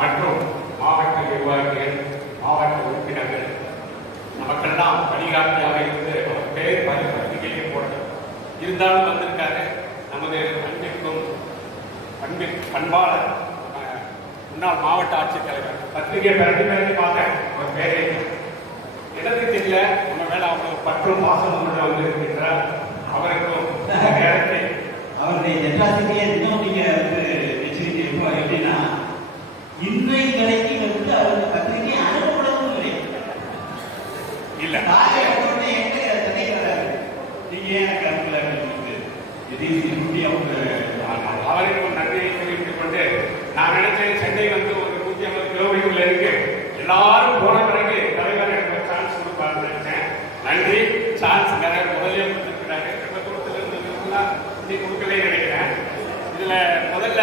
மற்றும் மாவட்ட நிர்வாகிகள், மாவட்ட உறுப்பினர்கள், நமக்கெல்லாம் வழிகாட்டியாக இருந்து அவர் பேர் பத்திரிகையை போடணும் இருந்தாலும் வந்திருக்காரு. நமது பண்பாளர் முன்னாள் மாவட்ட ஆட்சித்தலைவர் பத்திரிகை பிறகு பார்த்தேன். அவர் பேரை எனக்கு தெரியல, நம்ம மேல அவ்வளவு பற்றும் பாசமும் வந்து இருக்கின்றார். அவருக்கும் நேரத்தை அவருடைய ஜென்ராசிட்டியை இன்னும் நீங்க வச்சிருக்கீங்க எப்படின்னா, இன்றைய கடைக்கு வந்து அவருக்கு பத்திரிகை அனுப்பப்படவும் இல்லை. இல்ல நீங்க எனக்கு அனுப்பல அவருக்கும் நன்றியை தெரிவித்துக் கொண்டு, நான் நினைச்சேன் சென்னை வந்து ஒரு 150 கிலோமீட்டர்ல இருக்கு, எல்லாரும் போன பிறகு தலைவர் எனக்கு சான்ஸ் கொடுப்பாருன்னு நினைச்சேன். நன்றி, சான்ஸ் நிறைய முதலே கொடுத்துருக்கிறாங்க. ரொம்ப தூரத்தில் இருந்ததுன்னா கொடுக்கவே நினைக்கிறேன். இதுல முதல்ல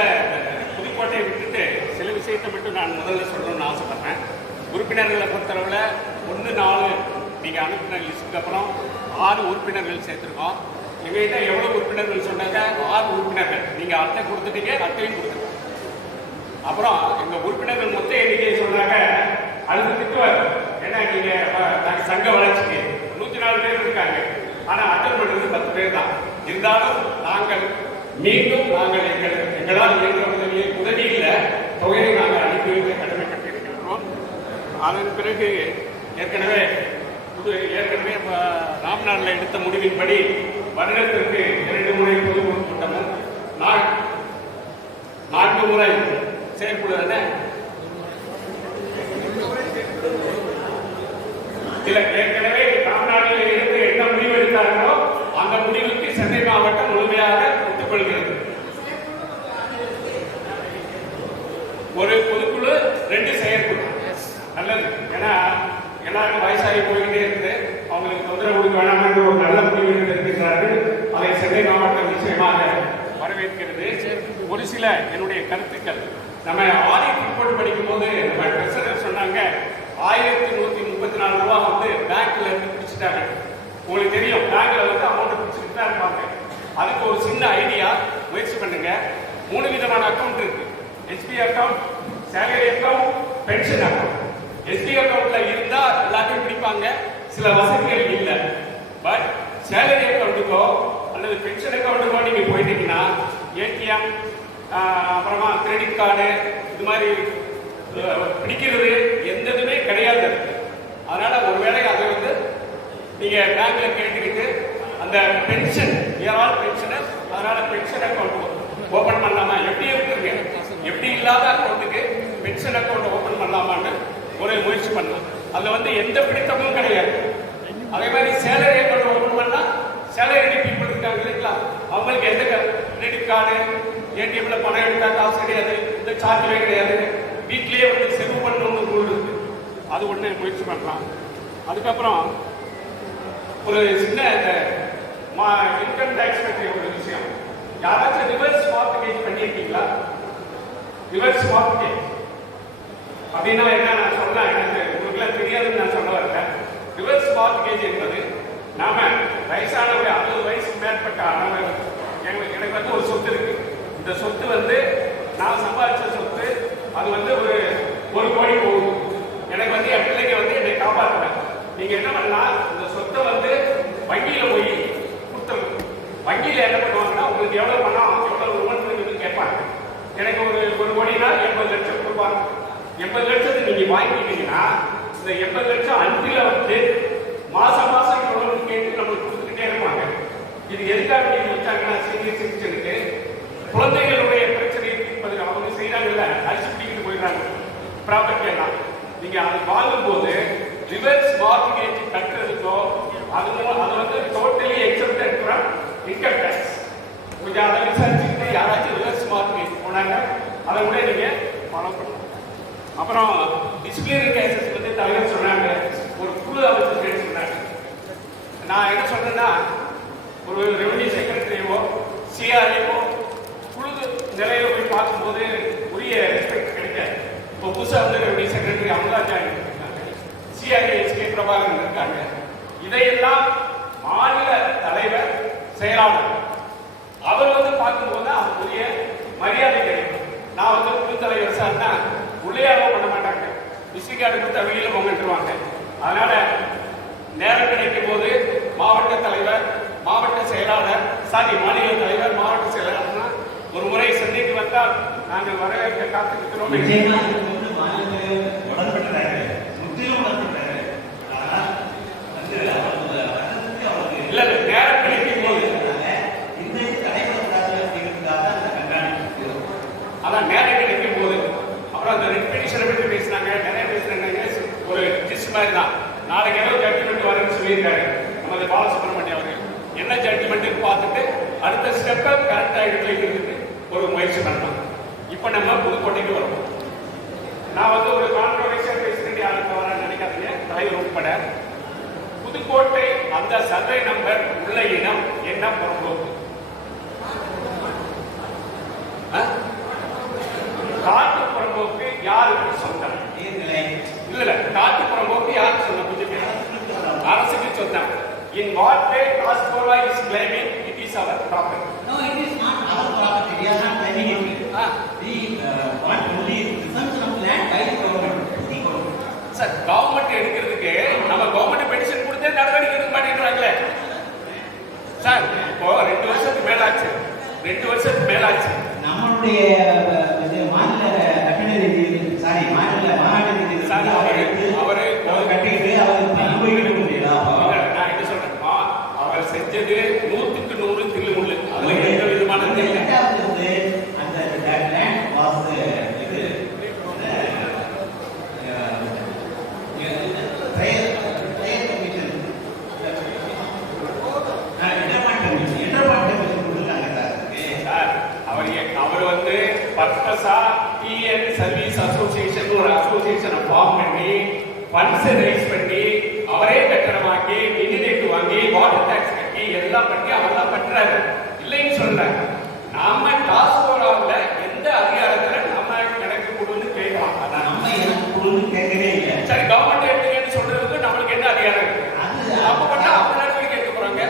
புதுக்கோட்டையை விட்டுட்டு சில விஷயத்தை மட்டும் நான் முதல்ல சொல்லணும்னு ஆசைப்படுறேன். உறுப்பினர்களை பொறுத்தளவில் 1-4 நீங்கள் அனுப்பின லிஸ்ட்டுக்கு அப்புறம் 6 உறுப்பினர்கள் சேர்த்துருக்கோம். எங்ககிட்ட எவ்வளோ உறுப்பினர்கள் சொன்னாங்க? 6 உறுப்பினர்கள். நீங்கள் அட்டை கொடுத்துட்டீங்க, அட்டையும் கொடுத்துருக்கோம். அப்புறம் எங்கள் உறுப்பினர்கள் மொத்த எண்ணிக்கையை சொன்னாங்க. அடுத்த திட்டுவார், ஏன்னா நீங்கள் சங்க வளர்ச்சிக்கு 104 பேர் இருக்காங்க, ஆனால் அட்டன் பண்ணுறது 10 பேர் தான். இருந்தாலும் நாங்கள் மீண்டும் எங்களால் இயன்ற உதவியில் தொகையை நாங்கள் அனுப்பி வைக்க கடமைப்பட்டிருக்கிறோம். அதன் பிறகு ஏற்கனவே ராம்நாட்டில் எடுத்த முடிவின்படி வருடத்திற்கு 2 முறை பொதுக்குழு கூட்டமும் 4 முறை செயற்குழு இல்ல, ஏற்கனவே ராம்நாட்டில் எடுத்து என்ன முடிவு எடுத்தார்களோ அந்த முடிவுக்கு சென்னை மாவட்டம் முழுமையாக ஒத்துக்கொள்கிறது. ஒரு பொதுக்குழு 2 செயற்குழு நல்லது. ஏன்னா எல்லாருக்கும் வயசாகி போய்கிட்டே இருக்குது, அவங்களுக்கு தொந்தரவு கொடுக்க வேணாம் என்று ஒரு நல்ல முடிவு எடுத்திருக்கிறார்கள். அதை சென்னை மாவட்டம் நிச்சயமாக வரவேற்கிறது. ஒரு சில என்னுடைய கருத்துக்கள், நம்ம ஆடிட் ரிப்போர்ட் படிக்கும் போது நம்ம ட்ரெஷரர் சொன்னாங்க 1134 ரூபா வந்து பேங்க்ல இருந்து பிடிச்சிட்டாங்க. உங்களுக்கு தெரியும், பேங்க்ல வந்து அமௌண்ட் பிடிச்சிட்டு தான் இருப்பாங்க. அதுக்கு ஒரு சின்ன ஐடியா முயற்சி பண்ணுங்க. 3 விதமான அக்கௌண்ட் இருக்கு. SP account, salary account, pension account. SP அக்கௌண்ட்ல இருந்தா எல்லாத்தையும் பிடிப்பாங்க, சில வசதிகள் இல்லை. பட் சேலரி அக்கௌண்ட்டுக்கோ அல்லது பென்ஷன் அக்கௌண்ட்டுக்கோ நீங்க போயிட்டீங்கன்னா ஏடிஎம், அப்புறமா கிரெடிட் கார்டு, இது மாதிரி பிடிக்கிறது எந்ததுமே கிடையாது. அதனால ஒருவேளை அதை வந்து நீங்க பேங்க்ல கேட்டுக்கிட்டு அந்த பென்ஷன் ஏராள பென்ஷனர், அதனால பென்ஷன் அக்கௌண்ட் ஓபன் பண்ணலாமா, எப்படி இருக்குங்க, எப்படி இல்லாத அக்கௌண்ட்டுக்கு பென்ஷன் அக்கௌண்ட் ஓபன் பண்ணலாமான்னு ஒரு முயற்சி பண்ணலாம். அதுல வந்து எந்த பிடித்தமும் கிடையாது. அதே மாதிரி சேலரி அக்கௌண்ட் ஓபன் பண்ணா சேலரி பீப்புள் இருக்காங்க இல்லைங்களா, அவங்களுக்கு எந்த கிரெடிட் கார்டு, ஏடிஎம்ல பணம் எடுத்தா காசு கிடையாது, இந்த சார்ஜ்வே கிடையாது, வீட்லயே வந்து செலவு பண்ணணும்னு ரூல் இருக்கு. அது ஒண்ணு முயற்சி பண்ணலாம். அதுக்கப்புறம் ஒரு சின்ன இன்கம் டேக்ஸ் பற்றி ஒரு விஷயம், யாராச்சும் ரிவர்ஸ் மார்க்கேஜ் பண்ணியிருக்கீங்களா? ரிவர்ஸ் மார்க்கேஜ் அப்படின்னா என்ன நான் சொல்றேன், எனக்கு உங்களுக்குலாம் தெரியாதுன்னு நான் சொல்ல வரேன். ரிவர்ஸ் மார்க்கேஜ் என்பது நாம வயசானவங்க 60 வயசுக்கு மேற்பட்ட எனக்கு வந்து ஒரு சொத்து இருக்கு. இந்த சொத்து வந்து நான் சம்பாதிச்ச சொத்து அது வந்து ஒரு கோடி போகுது. எனக்கு வந்து என் பிள்ளைங்க வந்து என்னை காப்பாற்றுவேன். நீங்க என்ன பண்ணலாம், இந்த சொத்தை வந்து வங்கியில போய் கொடுத்துருங்க. வங்கியில என்ன பண்ணுவாங்கன்னா, உங்களுக்கு எவ்வளவு பணம் எவ்வளவு உமன் கேட்பாங்க. எனக்கு ஒரு கோடினா 80 லட்சம் கொடுப்பாங்க. 80 லட்சத்தை நீங்க வாங்கிட்டீங்கன்னா இந்த 80 லட்சம் அஞ்சுல வந்து மாசம் மாசம் எவ்வளவு கேட்டு நம்மளுக்கு கொடுத்துக்கிட்டே இருப்பாங்க. இது எதுக்காக நீங்க வச்சாங்கன்னா, சீனியர் சிட்டிசனுக்கு குழந்தைகளுடைய பிரச்சனையை தீர்ப்பதுக்கு அவங்க செய்யறாங்கல்ல, அரிசி பிடிக்கிட்டு போயிடுறாங்க ப்ராப்பர்ட்டி எல்லாம். நீங்க அதை வாங்கும்போது ரிவர்ஸ் மார்கேஜ் கட்டுறதுக்கோ அது வந்து totally exempted from income tax. கொஞ்சம் அதை விசாரிச்சுக்கிட்டு யாராச்சும் ரிவர்ஸ் மார்கேஜ் போனாங்க அதை கூட நீங்க ஃபாலோ பண்ணலாம். அப்புறம் டிசிப்ளினரி கேசஸ் வந்து தலைவர் சொன்னாங்க, ஒரு குழு அமைச்சிருக்கேன்னு சொன்னாங்க. நான் என்ன சொல்றேன்னா, ஒரு ரெவன்யூ செக்ரட்டரியோ சிஆர்ஐயோ குழு நிலையில போய் பார்க்கும்போது உரிய ரெஸ்பெக்ட் கிடைக்காது. இப்போ புதுசாக வந்து ரெவன்யூ செக்ரட்டரி அமலா ஜாயின் இருக்காங்க, சிஆர்ஐ எஸ்கே பிரபாகரன் இருக்காங்க. இதையெல்லாம் மாநில தலைவர் செயலாளர் அவர் வந்து பார்க்கும்போது அவருடைய மரியாதை கிடைக்கும். நான் வந்து குழு தலைவர் சார்னா உள்ளேயாவோ பண்ண மாட்டாங்க, விசிட் கார்டு கொடுத்து வெளியில போங்கட்டுருவாங்க. அதனால நேரம் கிடைக்கும் போது மாவட்ட தலைவர், மாவட்ட செயலாளர், மாநில தலைவர், மாவட்ட செயலாளர்னா ஒரு முறை சந்தித்து வந்தால் நாங்கள் வரவேற்க காத்திருக்கிறோம். இல்ல நேரம் கிடைக்கும் போது அதான் நேரம் கிடைக்கும் போது. அப்புறம் அந்த ரெட் பெட்டிஷனை பற்றி பேசினாங்க, நிறைய பேசுறாங்க. ஒரு ஜிஸ்ட் மாதிரி தான், நாளைக்கு ஏதோ ஜட்ஜ்மெண்ட் வரும்னு சொல்லியிருக்காரு நமது பாலசுப்ரமணியம் அவர்கள். என்ன ஜட்ஜ்மெண்ட் பார்த்துட்டு அடுத்த ஸ்டெப்பை கரெக்டாக எடுத்துட்டு ஒரு முயற்சி பண்ணலாம். இப்போ நம்ம புதுக்கோட்டைக்கு வருவோம். நான் வந்து ஒரு கான்ட்ரோவர்சியல் பேசிட்டு யாருக்கு வர நினைக்காதீங்க, தலைவர் உட்பட. புதுக்கோட்டை அந்த சர்வே நம்பர் உள்ள இனம் என்ன புறம்போக்கு? காட்டு புறம்போக்கு யாருக்கு சொந்தம்? இல்ல காட்டு புறம்போக்கு யாருக்கு சொந்தம்? அரசுக்கு சொந்தம். In what way Taskora is claiming it is our property? No, it is not our property. We are not claiming it. We want only resumption of land by the government. Sir, government எடுக்கிறதுக்கு நம்ம government petition கொடுத்தே நடவடிக்கை எடுக்க மாட்டேங்கிறாங்களே sir. இப்போ 2 வருஷத்துக்கு மேலாச்சு, 2 வருஷத்துக்கு மேலாச்சு. நம்மளுடைய மாநில அவரு கட்டிக்கிட்டு நான் என்ன சொல்றேன், அவர் செஞ்சது 100க்கு 100 தில்லுமுள்ளு. அதுல எந்த விதமான அவர் வந்து பர்பஸா டிஎன் சர்வீஸ் அசோசியேஷன் ஒரு அசோசியேஷனை ஃபார்ம் பண்ணி ஃபண்ட்ஸை ரைஸ் பண்ணி அவரே கட்டணமாக்கி மினிரேட் வாங்கி வாட்டர் டாக்ஸ் கட்டி எல்லாம் பண்ணி அவர்தான் பண்றாரு. இல்லைன்னு சொல்றேன். நாம டாஸ்கோராவில் எந்த அதிகாரத்துல நம்ம எனக்கு கொடுன்னு கேட்கலாம். அதான் நம்ம எனக்கு கொடுன்னு கேட்கவே இல்லை. சரி, கவர்மெண்ட் எடுத்துக்கன்னு சொல்றதுக்கு நம்மளுக்கு என்ன அதிகாரம் இருக்கு? அப்ப பண்ணா அவங்க நடவடிக்கை எடுக்க போறாங்க.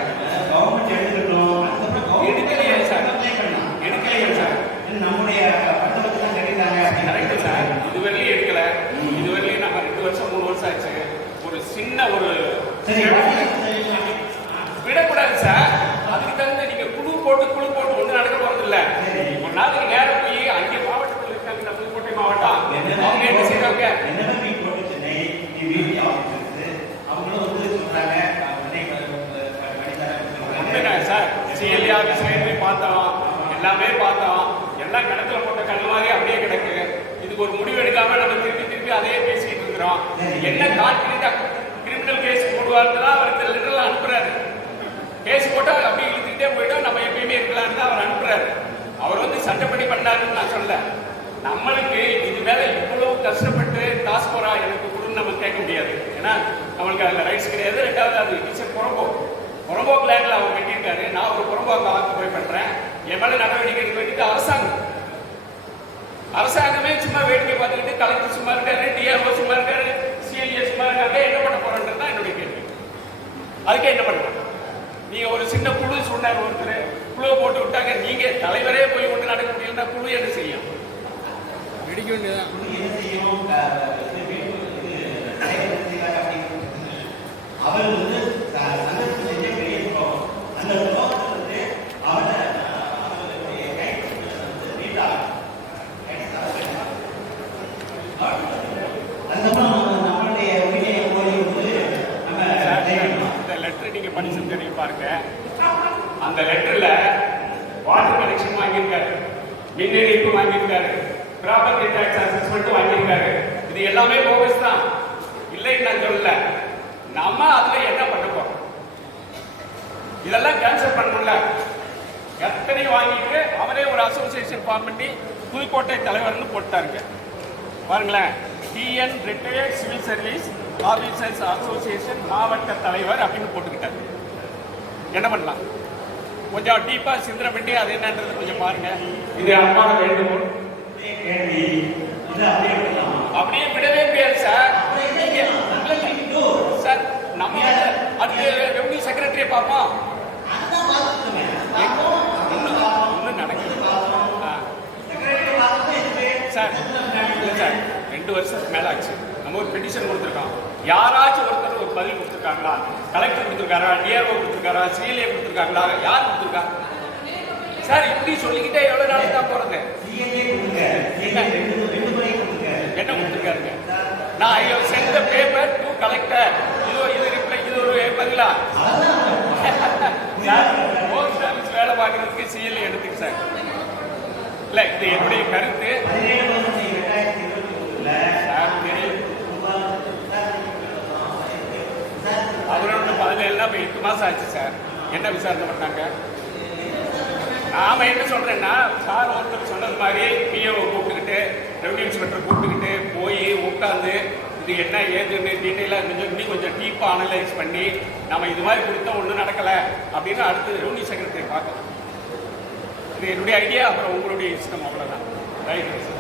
கவர்மெண்ட் எடுத்துக்கணும், எடுக்கலையே சார், எடுக்கலையே சார். நம்முடைய பட்டத்துக்கு தான் கிடைக்கிறாங்க. கரெக்ட் சார், இதுவரையிலும் எடுக்கல. இதுவரையிலும் நம்ம 2 வருஷம் 3 வருஷம் ஆச்சு. ஒரு சின்ன ஒரு விடக்கூடாது சார். அதுக்கு தகுந்த நீங்க குழு போட்டு ஒண்ணு நடக்க போறது இல்ல. ஒரு நாளைக்கு நேரம் போய் அங்கே மாவட்டத்தில் இருக்காங்க, புதுக்கோட்டை மாவட்டம், அவங்க என்ன செய்யறாங்க? சார் சிஎல்ஏ ஆஃபீஸ்ல போய் பார்த்தோம், எல்லாமே பார்த்தோம், எல்லாம் கிணத்துல போட்ட கல் மாதிரி அப்படியே கிடக்கு. இதுக்கு ஒரு முடிவு எடுக்காம நம்ம திருப்பி அதையே பேசிட்டு இருக்கிறோம். என்ன கான்கிரீட்டா கிரிமினல் கேஸ் போடுவாருன்னா அவர் லெட்டர்ல அனுப்புறாரு. கேஸ் போட்டா அப்படி இழுத்துக்கிட்டே போயிட்டா நம்ம எப்பயுமே இருக்கலாம்னு அவர் அனுப்புறாரு. அவர் வந்து சட்டப்படி பண்ணாருன்னு நான் சொல்ல. நம்மளுக்கு இது மேல இவ்வளவு கஷ்டப்பட்டு டாஸ்கோரா எனக்கு கொடுன்னு நம்ம கேட்க முடியாது. ஏன்னா நம்மளுக்கு அதுல ரைட்ஸ் கிடையாது. ரெண்டாவது அது இட்ஸ் புறம்போக்கு லேண்ட்ல அவர் கட்டியிருக்காரு. நான் ஒரு புறம்போக்கு ஆக்குபை பண்றேன். என் மேல நடவடிக்கை எடுக்க வேண்டியது அரசாங்கமே சும்மா வேடிக்கை பார்த்துக்கிட்டு கலெக்டர் சும்மா இருக்காரு, டிஆர்ஓ சும்மா இருக்காரு, சிஎல்ஏ சும்மா இருக்காங்க. என்ன பண்ண போறோன்றது தான் என்னுடைய கேள்வி. அதுக்கே என்ன பண்ணலாம்? நீங்க ஒரு சின்ன குழு சொன்னார், ஒருத்தர் குழுவை போட்டு விட்டாங்க. நீங்க தலைவரே போய் ஒன்று நடக்க முடியலன்னா குழு என்ன செய்யும்? வெடிக்க வேண்டியதான். என்ன செய்யணும், அவர் வந்து சங்கத்துக்கு செஞ்ச பெரிய துரோகம். அந்த துரோகத்தை வந்து அவரை அதுக்கப்புறம் நம்மளுடைய உரிமையை வந்து இந்த லெட்டர் நீங்க படிச்சு தெரியும் பாருங்க. அந்த லெட்டர்ல வாட்டர் கனெக்ஷன் வாங்கியிருக்காரு, மின் இணைப்பு வாங்கியிருக்காரு, ப்ராப்பர்ட்டி டாக்ஸ் அசஸ்மெண்ட் வாங்கியிருக்காரு. இது எல்லாமே போகஸ் தான், இல்லைன்னு நான் சொல்லல. நம்ம அதுல என்ன பண்ண போறோம்? இதெல்லாம் கேன்சல் பண்ணணும்ல. எத்தனையும் வாங்கிட்டு அவரே ஒரு அசோசியேஷன் ஃபார்ம் பண்ணி புதுக்கோட்டை தலைவர்னு போட்டாருங்க. பாருங்களேன், TN retired civil service officers association மாவட்ட தலைவர் அப்படின்னு போட்டுக்கிட்டாரு. என்ன பண்ணலாம்? கொஞ்சம் டீப்பா சிந்தனை பண்ணி அது என்னன்றது கொஞ்சம் பாருங்க. இது அன்பான வேண்டுகோள். அப்படியே விடவே முடியாது சார். சார் நம்ம அது ரெவன்யூ செக்ரட்டரியை பார்ப்போம். இன்னும் நடக்குது சார். இல்லை சார், 2 வருஷத்துக்கு மேல ஆச்சு. நம்ம ஒரு பெட்டிஷன் கொடுத்துருக்கோம். யாராச்சும் ஒருத்தர் ஒரு பதில் கொடுத்துருக்காங்களா? கலெக்டர் கொடுத்துருக்காரா, டிஆர்ஓ கொடுத்துருக்காரா, சிஎல்ஏ கொடுத்துருக்காங்களா? யார் கொடுத்துருக்கா சார்? இப்படி சொல்லிக்கிட்டே எவ்வளவு நாளைக்கு தான் போறது? என்ன கொடுத்துருக்காருங்க? நான் I have sent the paper to collector. இது ரிப்ளை, இது ஒரு பதிலா? சார், போஸ்ட் ஆஃபீஸ் வேலை பார்க்கறதுக்கு சிஎல்ஏ எடுத்துக்கு சார். இல்ல, இது என்னுடைய கருத்து. அவரோட பதில எல்லாம் 8 மாசம் ஆச்சு சார். என்ன விசாரணை பண்ணாங்க? நாம என்ன சொல்றேன்னா, சார் ஒருத்தர் சொன்னது மாதிரி பிஏஓ கூப்பிட்டுக்கிட்டு, ரெவன்யூ இன்ஸ்பெக்டர் கூப்பிட்டுக்கிட்டு போய் உட்காந்து இது என்ன ஏதுன்னு டீட்டெயிலாக இன்னும் கொஞ்சம் டீப்பாக அனலைஸ் பண்ணி நம்ம இது மாதிரி கொடுத்தா ஒன்றும் நடக்கலை அப்படின்னு அடுத்து ரெவன்யூ செக்ரட்டரி பார்க்கலாம். இது என்னுடைய ஐடியா. அப்புறம் உங்களுடைய இஷ்டம், அவ்வளோதான். Right sir.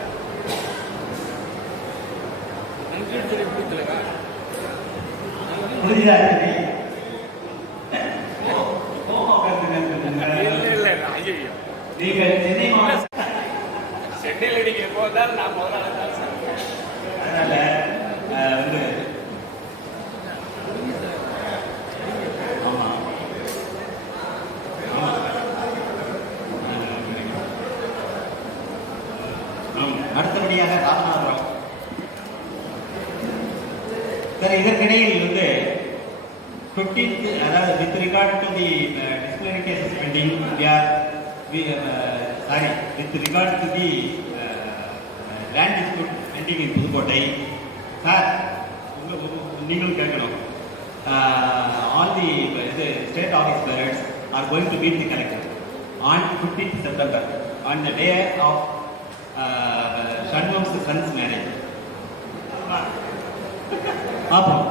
சென்னையில் நீங்க எப்போதான் நான் முதலாளி தான் சார். அதனால வந்து அடுத்தபடியாக ராமநாதபுரம் சார். இதற்கிடையில் வந்து 15th, அதாவது with regard to the disciplinary cases pending, with regard to the land dispute pending in Pudukkottai sir, நீங்களும் கேட்கணும். All the state office bearers are going to meet the collector on 15th September on the day of Shanmug's son's marriage. ஆமாம்.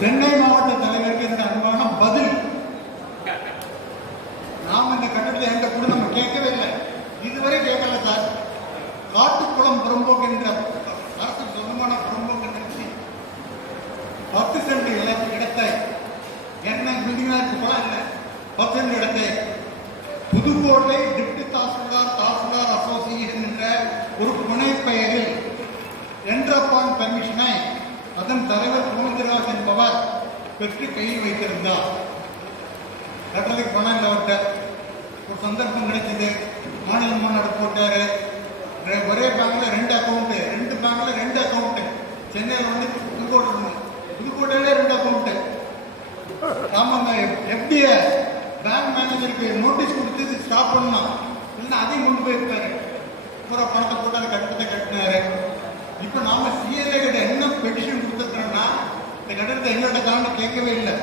சென்னை மாவட்ட தலைவருக்கு இந்த அன்பான பதில். நாம் இந்த கட்டடத்தை எந்த கூட நம்ம கேட்கவே இல்லை, இதுவரை கேட்கல சார். காட்டுக்குளம் புறம்போக்கு என்ற அரசு சொந்தமான புறம்போக்கு நிறுத்தி 10 சென்ட் இடத்தை, என்ன பில்டிங் கூட இல்லை, 10 சென்ட் இடத்தை புதுக்கோட்டை டிப்டி தாசில்தார் அசோசியேஷன் என்ற ஒரு புனை பெயரில் என்ட்ரப்பான் பெர்மிஷனை அதன் தலைவர் கோவிந்தராஜ் என்பவர் பெற்று கையில் வைத்திருந்தார். கட்டுறதுக்கு பணம் இல்லை. அவர்கிட்ட ஒரு சந்தர்ப்பம் கிடைச்சது. மாநில மாநாடு போட்டாரு. ஒரே பேங்க்ல 2 அக்கௌண்ட்டு, 2 பேங்க்ல 2 அக்கௌண்ட்டு. சென்னையில் வந்து புதுக்கோட்டையில 2 அக்கௌண்ட்டு. ஆமாங்க, எப்படிய பேங்க் மேனேஜருக்கு நோட்டீஸ் கொடுத்து ஸ்டாப் பண்ணலாம், இல்லைன்னா அதையும் கொண்டு போயிருக்காரு. பூரா பணத்தை போட்டு அந்த கட்டடத்தை கட்டினாரு. இப்போ நாம சிஎல்ஏ கிட்ட என்ன பெட்டிஷன் கொடுத்துருக்கோம்னா, இந்த கட்டடத்தை எங்கள்கிட்ட காரணம் கேட்கவே இல்லை.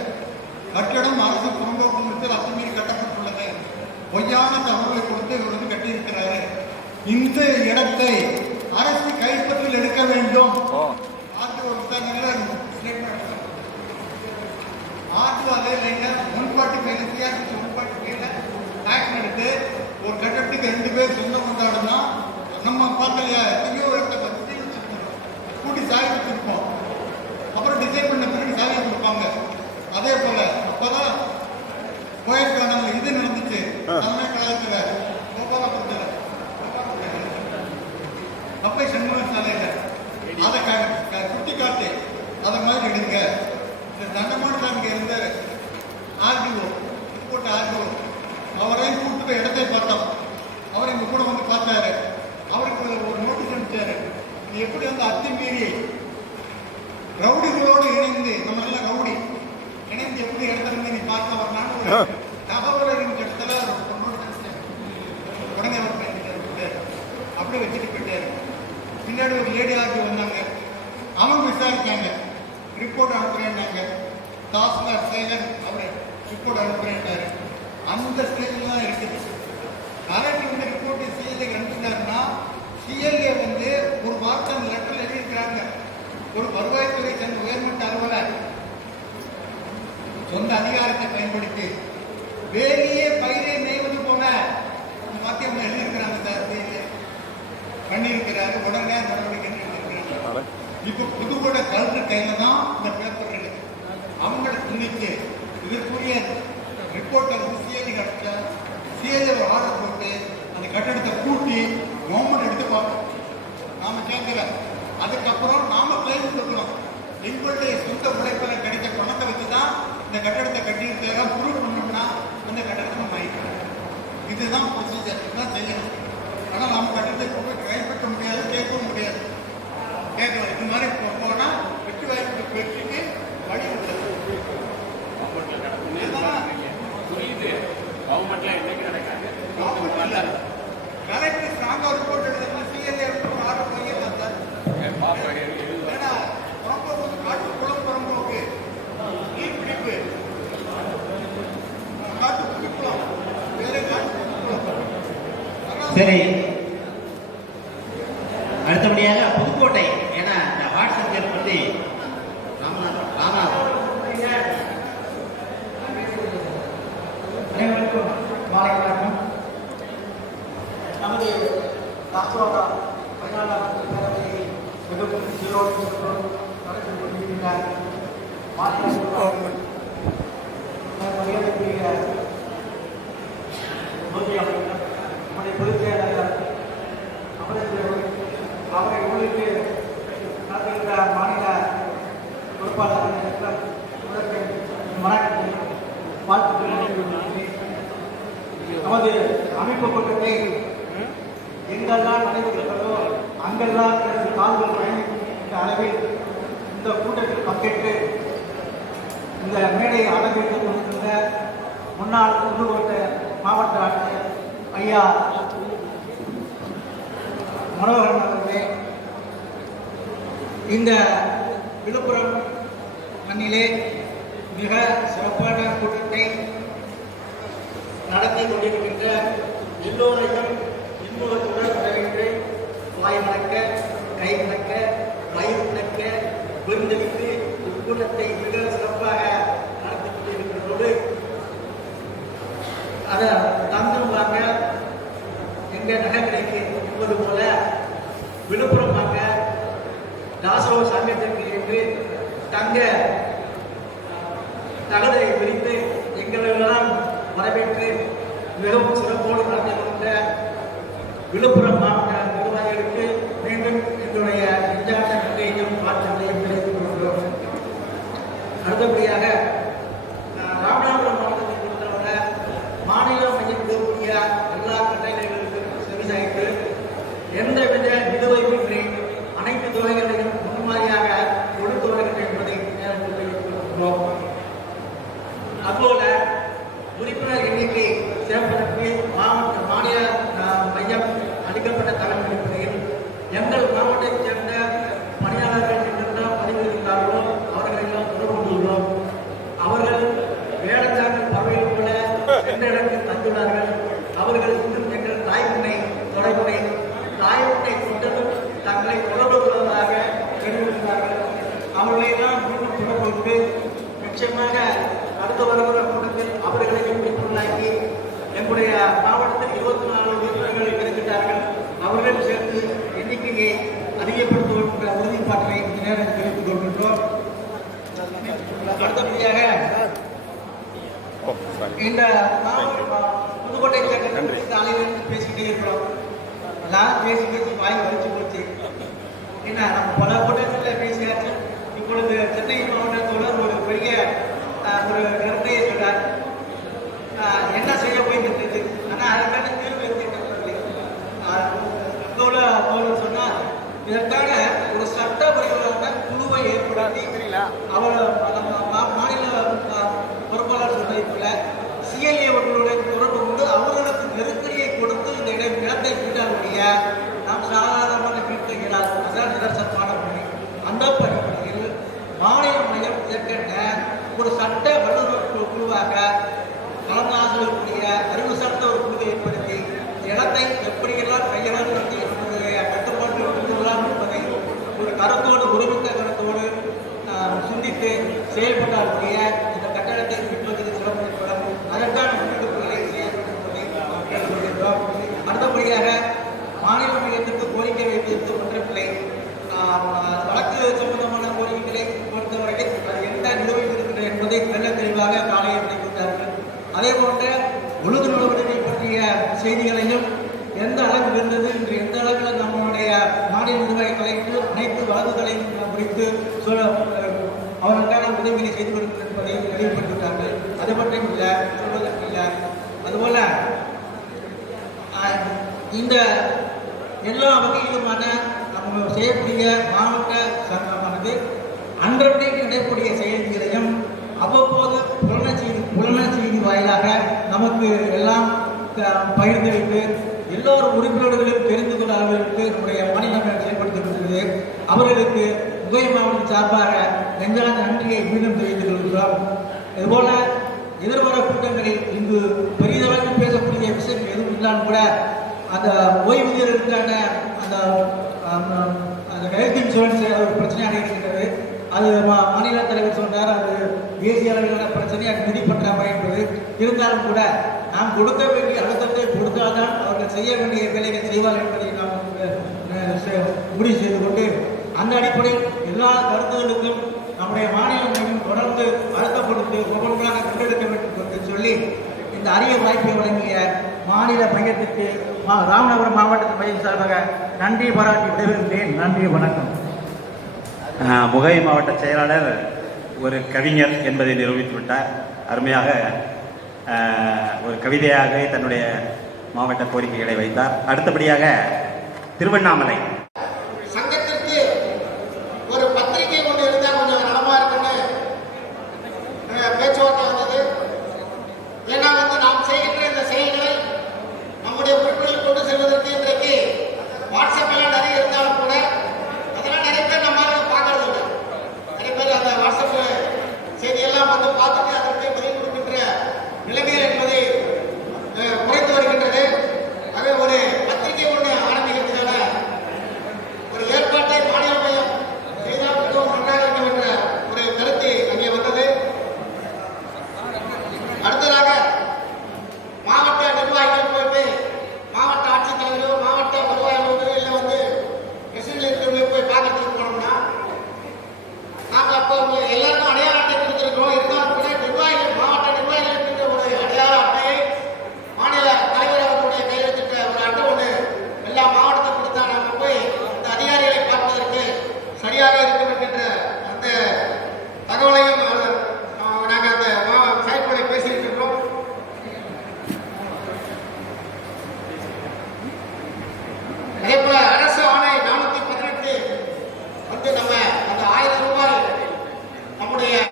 கட்டடம் அரசு புறம்போக்கு அத்துமீறி கட்டப்பட்டுள்ளது, பொய்யான தகவலை கொடுத்து இவர் வந்து கட்டியிருக்கிறாரு. இந்த இடத்தை அரசு கைப்பற்றில் எடுக்க வேண்டும். ஆர்டிஓ விசாரணையில் ஸ்டேட்மெண்ட் மாசுவாதம் இல்லைங்க 145 சிஆர்பிசி 145 ஆக்ஷன் எடுத்து ஒரு கட்டத்துக்கு 2 பேர் சொந்தம் கொண்டாடுனா நம்ம பார்க்கலையா எங்கேயோ கூட்டி சாவி வச்சிருப்போம். அப்புறம் டிசைன் பண்ண பிறகு சாவி கொடுப்பாங்க. அதே போல அப்பதான் கோயக்கானல் இது நடந்துச்சு. தமிழ் கலாச்சார கோபாலபுரத்தில் அப்பை சண்முக சாலையில் அதை சுட்டி காட்டு அதை மாதிரி எடுங்க. இந்த தண்டமான அங்கே இருந்த ஆர்டிஓ போட்ட ஆர்டிஓ அவரையும் கூப்பிட்டு போய் இடத்தை பார்த்தோம். அவர் எங்க கூட வந்து பார்த்தாரு. அவருக்கு ஒரு நோட்டீஸ் அனுப்பிச்சாரு. நீ எப்படி வந்து அத்துமீறி ரவுடிகளோடு இணைந்து நம்ம எல்லாம் ரவுடி இணைந்து எப்படி இடத்துல நீ பார்க்க வரலான்னு ஒரு தகவல் அறிவிச்ச இடத்துல உடனே அவர் போயிட்டாரு. அப்படியே வச்சுட்டு போயிட்டாரு. பின்னாடி ஒரு லேடி ஆகி வந்தாங்க. அவங்க விசாரிச்சாங்க. ரிப்போர்ட் அனுப்புறேன்னாங்க. தாசில்தார் சேகர் அவர் ரிப்போர்ட் அனுப்புறேன்னாரு. அந்த ஸ்டேஜில் தான் இருக்குது. கலெக்டர் வந்து ரிப்போர்ட் சிஎல்ஏ அனுப்பினாருன்னா சிஎல்ஏ வந்து ஒரு வார்த்தை லெட்டர் எழுதியிருக்கிறாங்க. ஒரு வருவாய்த்துறை சேர்ந்த உயர்மட்ட அலுவலர் சொந்த அதிகாரத்தை பயன்படுத்தி வேலையே பயிரை நெய்வது போல மத்தியம் எழுதியிருக்கிறாங்க சார். பண்ணியிருக்கிறாரு. உடனே நடவடிக்கை எடுத்திருக்கிறாங்க. இப்போ புதுக்கோட்டை கலெக்டர் கையில தான் இந்த பேப்பர் இருக்கு. அவங்களை துணிச்சு இதற்குரிய ரிப்போர்ட்டை வந்து சிஎல்ஏ கிடைச்சா சிஎல்ஏ ஆர்டர் போட்டு அந்த கட்டடத்தை கூட்டி கவர்மெண்ட் எடுத்து பார்ப்போம். நாம கேட்கல. அதுக்கப்புறம் நாம கிளைம் கொடுக்கணும். எங்களுடைய சொந்த உழைப்பில் கிடைச்ச பணத்தை வச்சு தான் இந்த கட்டடத்தை கட்டியிருக்க ப்ரூவ் பண்ணோம்னா அந்த கட்டடத்தை நம்ம வாங்கிக்கணும். இதுதான் ப்ரொசீஜர். இதுதான் செய்யணும். ஆனால் நம்ம கட்டடத்தை போய் கைப்பற்ற முடியாது, கேட்கவும் முடியாது. கேட்கலாம். இது மாதிரி போனால் வெற்றி வாய்ப்பு பெற்றுக்கு வழி உள்ளது. புரியுது. கவர்மெண்ட்ல என்னைக்கு நடக்காது. கவர்மெண்ட் இல்லை. கரெக்ட் ஸ்ட்ராங்காக ரிப்போர்ட் எடுத்தோம்னா சிஎல்ஏ ஆர்டர் வாங்கிடலாம் சார். ஏன்னா புறம்போக்கு காட்டு குளம் புறம்போக்கு நீர்பிடிப்பு காட்டு குடிக்குளம் வேற காட்டு குடிக்குளம். சரி, அடுத்தபடியாக புதுக்கோட்டை. ஏன்னா இந்த ஹார்ட் சர்ஜரி பற்றி ராமநாதன் அனைவருக்கும் மாலை வணக்கம். நமது ராஷ்டிரவாத பயனாளர் பேரவையை மிகவும் சீரோடு நடத்தி கொண்டிருக்கின்ற மாநில மரியாதைக்குரிய மோடி அவர்கள், நம்முடைய பொதுச் செயலாளர் அவரை உள்ளிட்டு நடத்துகின்ற மாநில பொறுப்பாளர்கள் வணக்கத்தை வாழ்த்துக்கள். நமது அமைப்பு பக்கத்தை எங்கெல்லாம் நடைபெறுகிறதோ அங்கெல்லாம் எனது கால்கள் பயணிக்கின்ற அளவில் இந்த கூட்டத்தில் பங்கேற்று இந்த மேடையை அலங்கரித்துக் கொண்டிருந்த முன்னாள் புதுக்கோட்டை மாவட்ட ஆட்சியர் ஐயா மனோகரன் அவர்களே, இந்த விழுப்புரம் மண்ணிலே மிக சிறப்பான கூட்டத்தை நடத்தி கொண்டிருக்கின்ற எல்லோரையும் இன்பத்துடன் வரவேற்று வாய் மணக்க, கை மணக்க, வயிறு மணக்க விருந்தளித்து இக்கூட்டத்தை மிக சிறப்பாக நடத்தி கொண்டிருக்கிறதோடு அதை தங்கம் வாங்க எங்கள் நகைக்கடைக்கு என்பது போல விழுப்புரம் வாங்க தாசோ சங்கத்திற்கு என்று தங்க தகவலை பிரித்து எங்களெல்லாம் வரவேற்று மிகவும் சிறப்போடு நடத்தி கொண்ட விழுப்புரம் மாவட்ட நிர்வாகிகளுக்கு மீண்டும் எங்களுடைய நெஞ்சார்ந்த நன்றியையும் வாழ்த்துக்களையும் தெரிவித்துக் கொள்கிறோம். அடுத்தபடியாக ராமநாதபுரம் மாவட்டத்தை பொறுத்தவரை மாநில மையத்திற்குரிய எல்லா கட்டளைகளுக்கும் செவிசாய்த்து எந்தவித நிலுவையின்றி அனைத்து தொகைகளையும் முன்மாதிரியாக கொடுத்து வருகின்றன என்பதை நேரத்தில் தெரிவித்துக் கொள்கிறோம். அதுபோல உறுப்பினர் எண்ணிக்கை சேர்ப்பதற்கு மாநில மையம் அளிக்கப்பட்ட தலைமை அடிப்படையில் எங்கள் மாவட்டத்தைச் சேர்ந்த பணியாளர்கள் என்னென்ன பதிவு இருக்கிறார்களோ அவர்களெல்லாம் தொடர்பு கொண்டுள்ளோம். அவர்கள் வேடச்சாங்கல் பறவைகள் போல சென்ற இடத்தில் தந்துள்ளார்கள். அவர்கள் இன்னும் எங்கள் தாய்மண்ணை தொடர்புடைய தாய்மண்ணை கொண்டதும் தங்களை தொடர்பு கொள்வதாக தெரிவிக்கிறார்கள். அவர்களை தான் மீண்டும் தொடர்பு கொண்டு நிச்சயமாக அடுத்த வருகிற கூட்டத்தில் அவர்களையும் உறுப்பினராக்கி எங்களுடைய மாவட்டத்தில் 24 உறுப்பினர்கள் கிடைக்கின்றார்கள். அவர்களும் சேர்த்து எண்ணிக்கையை அதிகப்படுத்துகின்ற உறுதிப்பாட்டை இந்த நேரம் தெரிவித்துக் கொள்கின்றோம். அடுத்தபடியாக இந்த புதுக்கோட்டை தலைவர் பேசிக்கிட்டே இருக்கிறோம். எல்லாம் பேசி வாய் வலிச்சு போச்சு. என்ன நம்ம பல கூட்டத்தில் பேசியாச்சு. இப்பொழுது சென்னை மாவட்டத்தோட ஒரு பெரிய ஒரு கருத்தையை சொன்னார். என்ன செய்ய போய்கின்றது, ஆனால் அதற்கான தீர்வு இருக்கின்றது. தோழர் சொன்னார், இதற்கான ஒரு சட்டப்பரிவான குழுவை ஏற்படுத்தி அவர் மாநில பொறுப்பாளர் சொன்னதை போல சிஎல்ஏ அவர்களுடைய தொடர்பு கொண்டு அவர்களுக்கு நெருக்கடியை கொடுத்து இந்த இடத்தை மீட்டாலுடைய நாம் சாதாரணமான மீட்க இயலாது. அதான் நிதர்சனமான உண்மை. அந்த பணியில் மாநில மையம் ஏற்கனவே ஒரு சட்ட வல்லுநர் குழுவாக கலந்து ஆசிரியக்கூடிய அறிவு சார்ந்த ஒரு குழுவை ஏற்படுத்தி இடத்தை எப்படியெல்லாம் கையாளர் நடத்தி நம்முடைய கட்டுப்பாட்டு கொண்டுள்ளலாம் என்பதை ஒரு கருத்தோடு ஒருமித்த கருத்தோடு சிந்தித்து செயல்பட்டாலுடைய இந்த கட்டடத்தை மீட்பதற்கு சிறப்பு ஏற்படும். அதற்கான முன்னெடுப்புகளை செயல்படுத்துவதை நாம் கேட்டுக்கொள்கின்றோம். அடுத்தபடியாக மாநில மையத்திற்கு கோரிக்கை வைத்திருக்க ஒன்றில்லை. வழக்கு சம்பந்தமான கோரிக்கைகளை பொறுத்தவரையில் அது எந்த நிலுவையில் இருக்கின்றது என்பதை நல்ல தெளிவாக காலையில் வைத்திருந்தார்கள். அதே போன்ற ஒழுங்கு நடவடிக்கை பற்றிய செய்திகளையும் எந்த அளவில் இருந்தது என்று எந்த அளவில் நம்முடைய மாநில நிர்வாகிகளை அனைத்து வழக்குகளையும் குறித்து அவர்களுக்கான உதவிகளை செய்து கொடுக்கும் என்பதை தெளிவுபடுத்திவிட்டார்கள். அது மட்டும் இல்லை, சொல்வதற்கு இல்லை. அதுபோல இந்த எல்லா வகையிலுமான நம்ம செய்யக்கூடிய மாவட்ட சங்கமானது அன்றன்றைக்கு நடைபெறக்கூடிய செய்திகளையும் அவ்வப்போது புலன செய்தி வாயிலாக நமக்கு எல்லாம் பகிர்ந்தளித்து எல்லோரும் உறுப்பினர்களும் தெரிந்து கொள்ள அளவிற்கு நம்முடைய மாநிலம் செயல்படுத்தப்படுகிறது. அவர்களுக்கு உதய மாவட்டம் சார்பாக நெஞ்சார்ந்த நன்றியை மீண்டும் தெரிவித்துக் கொள்கிறோம். இதுபோல எதிர்வர கூட்டங்களில் இங்கு பெரிதளவில் பேசக்கூடிய விஷயம் எதுவும் இல்லாமல் கூட அந்த ஓய்வூதியர்களுக்கான அந்த ஹெல்த் இன்சூரன்ஸ் ஒரு பிரச்சனையாக இருக்கின்றது. அது மாநில தலைவர் சொன்னார், அது தேசிய அளவிலான பிரச்சனை, அது நிதி பற்றாமை என்பது. இருந்தாலும் கூட நாம் கொடுக்க வேண்டிய அழுத்தத்தை கொடுத்தால்தான் அவர்கள் செய்ய வேண்டிய வேலைகளை செய்வார் என்பதை நாம் முடிவு செய்து கொண்டு அந்த அடிப்படையில் எல்லா கருத்துகளுக்கும் நம்முடைய மாநில மையம் தொடர்ந்து அழுத்தப்படுத்தி ஒவ்வொன்றாக கொண்டெடுக்க வேண்டும் என்று சொல்லி இந்த அரிய வாய்ப்பை வழங்கிய மாநில மையத்திற்கு ராமநாதபுரம் மாவட்டத்தின் மையம் சார்பாக நன்றி பாராட்டி விடைபெறுகின்றேன். நன்றி, வணக்கம். முகை மாவட்ட செயலாளர் ஒரு கவிஞர் என்பதை நிரூபித்து விட்டார். அருமையாக ஒரு கவிதையாக தன்னுடைய மாவட்ட கோரிக்கைகளை வைத்தார். அடுத்தபடியாக திருவண்ணாமலை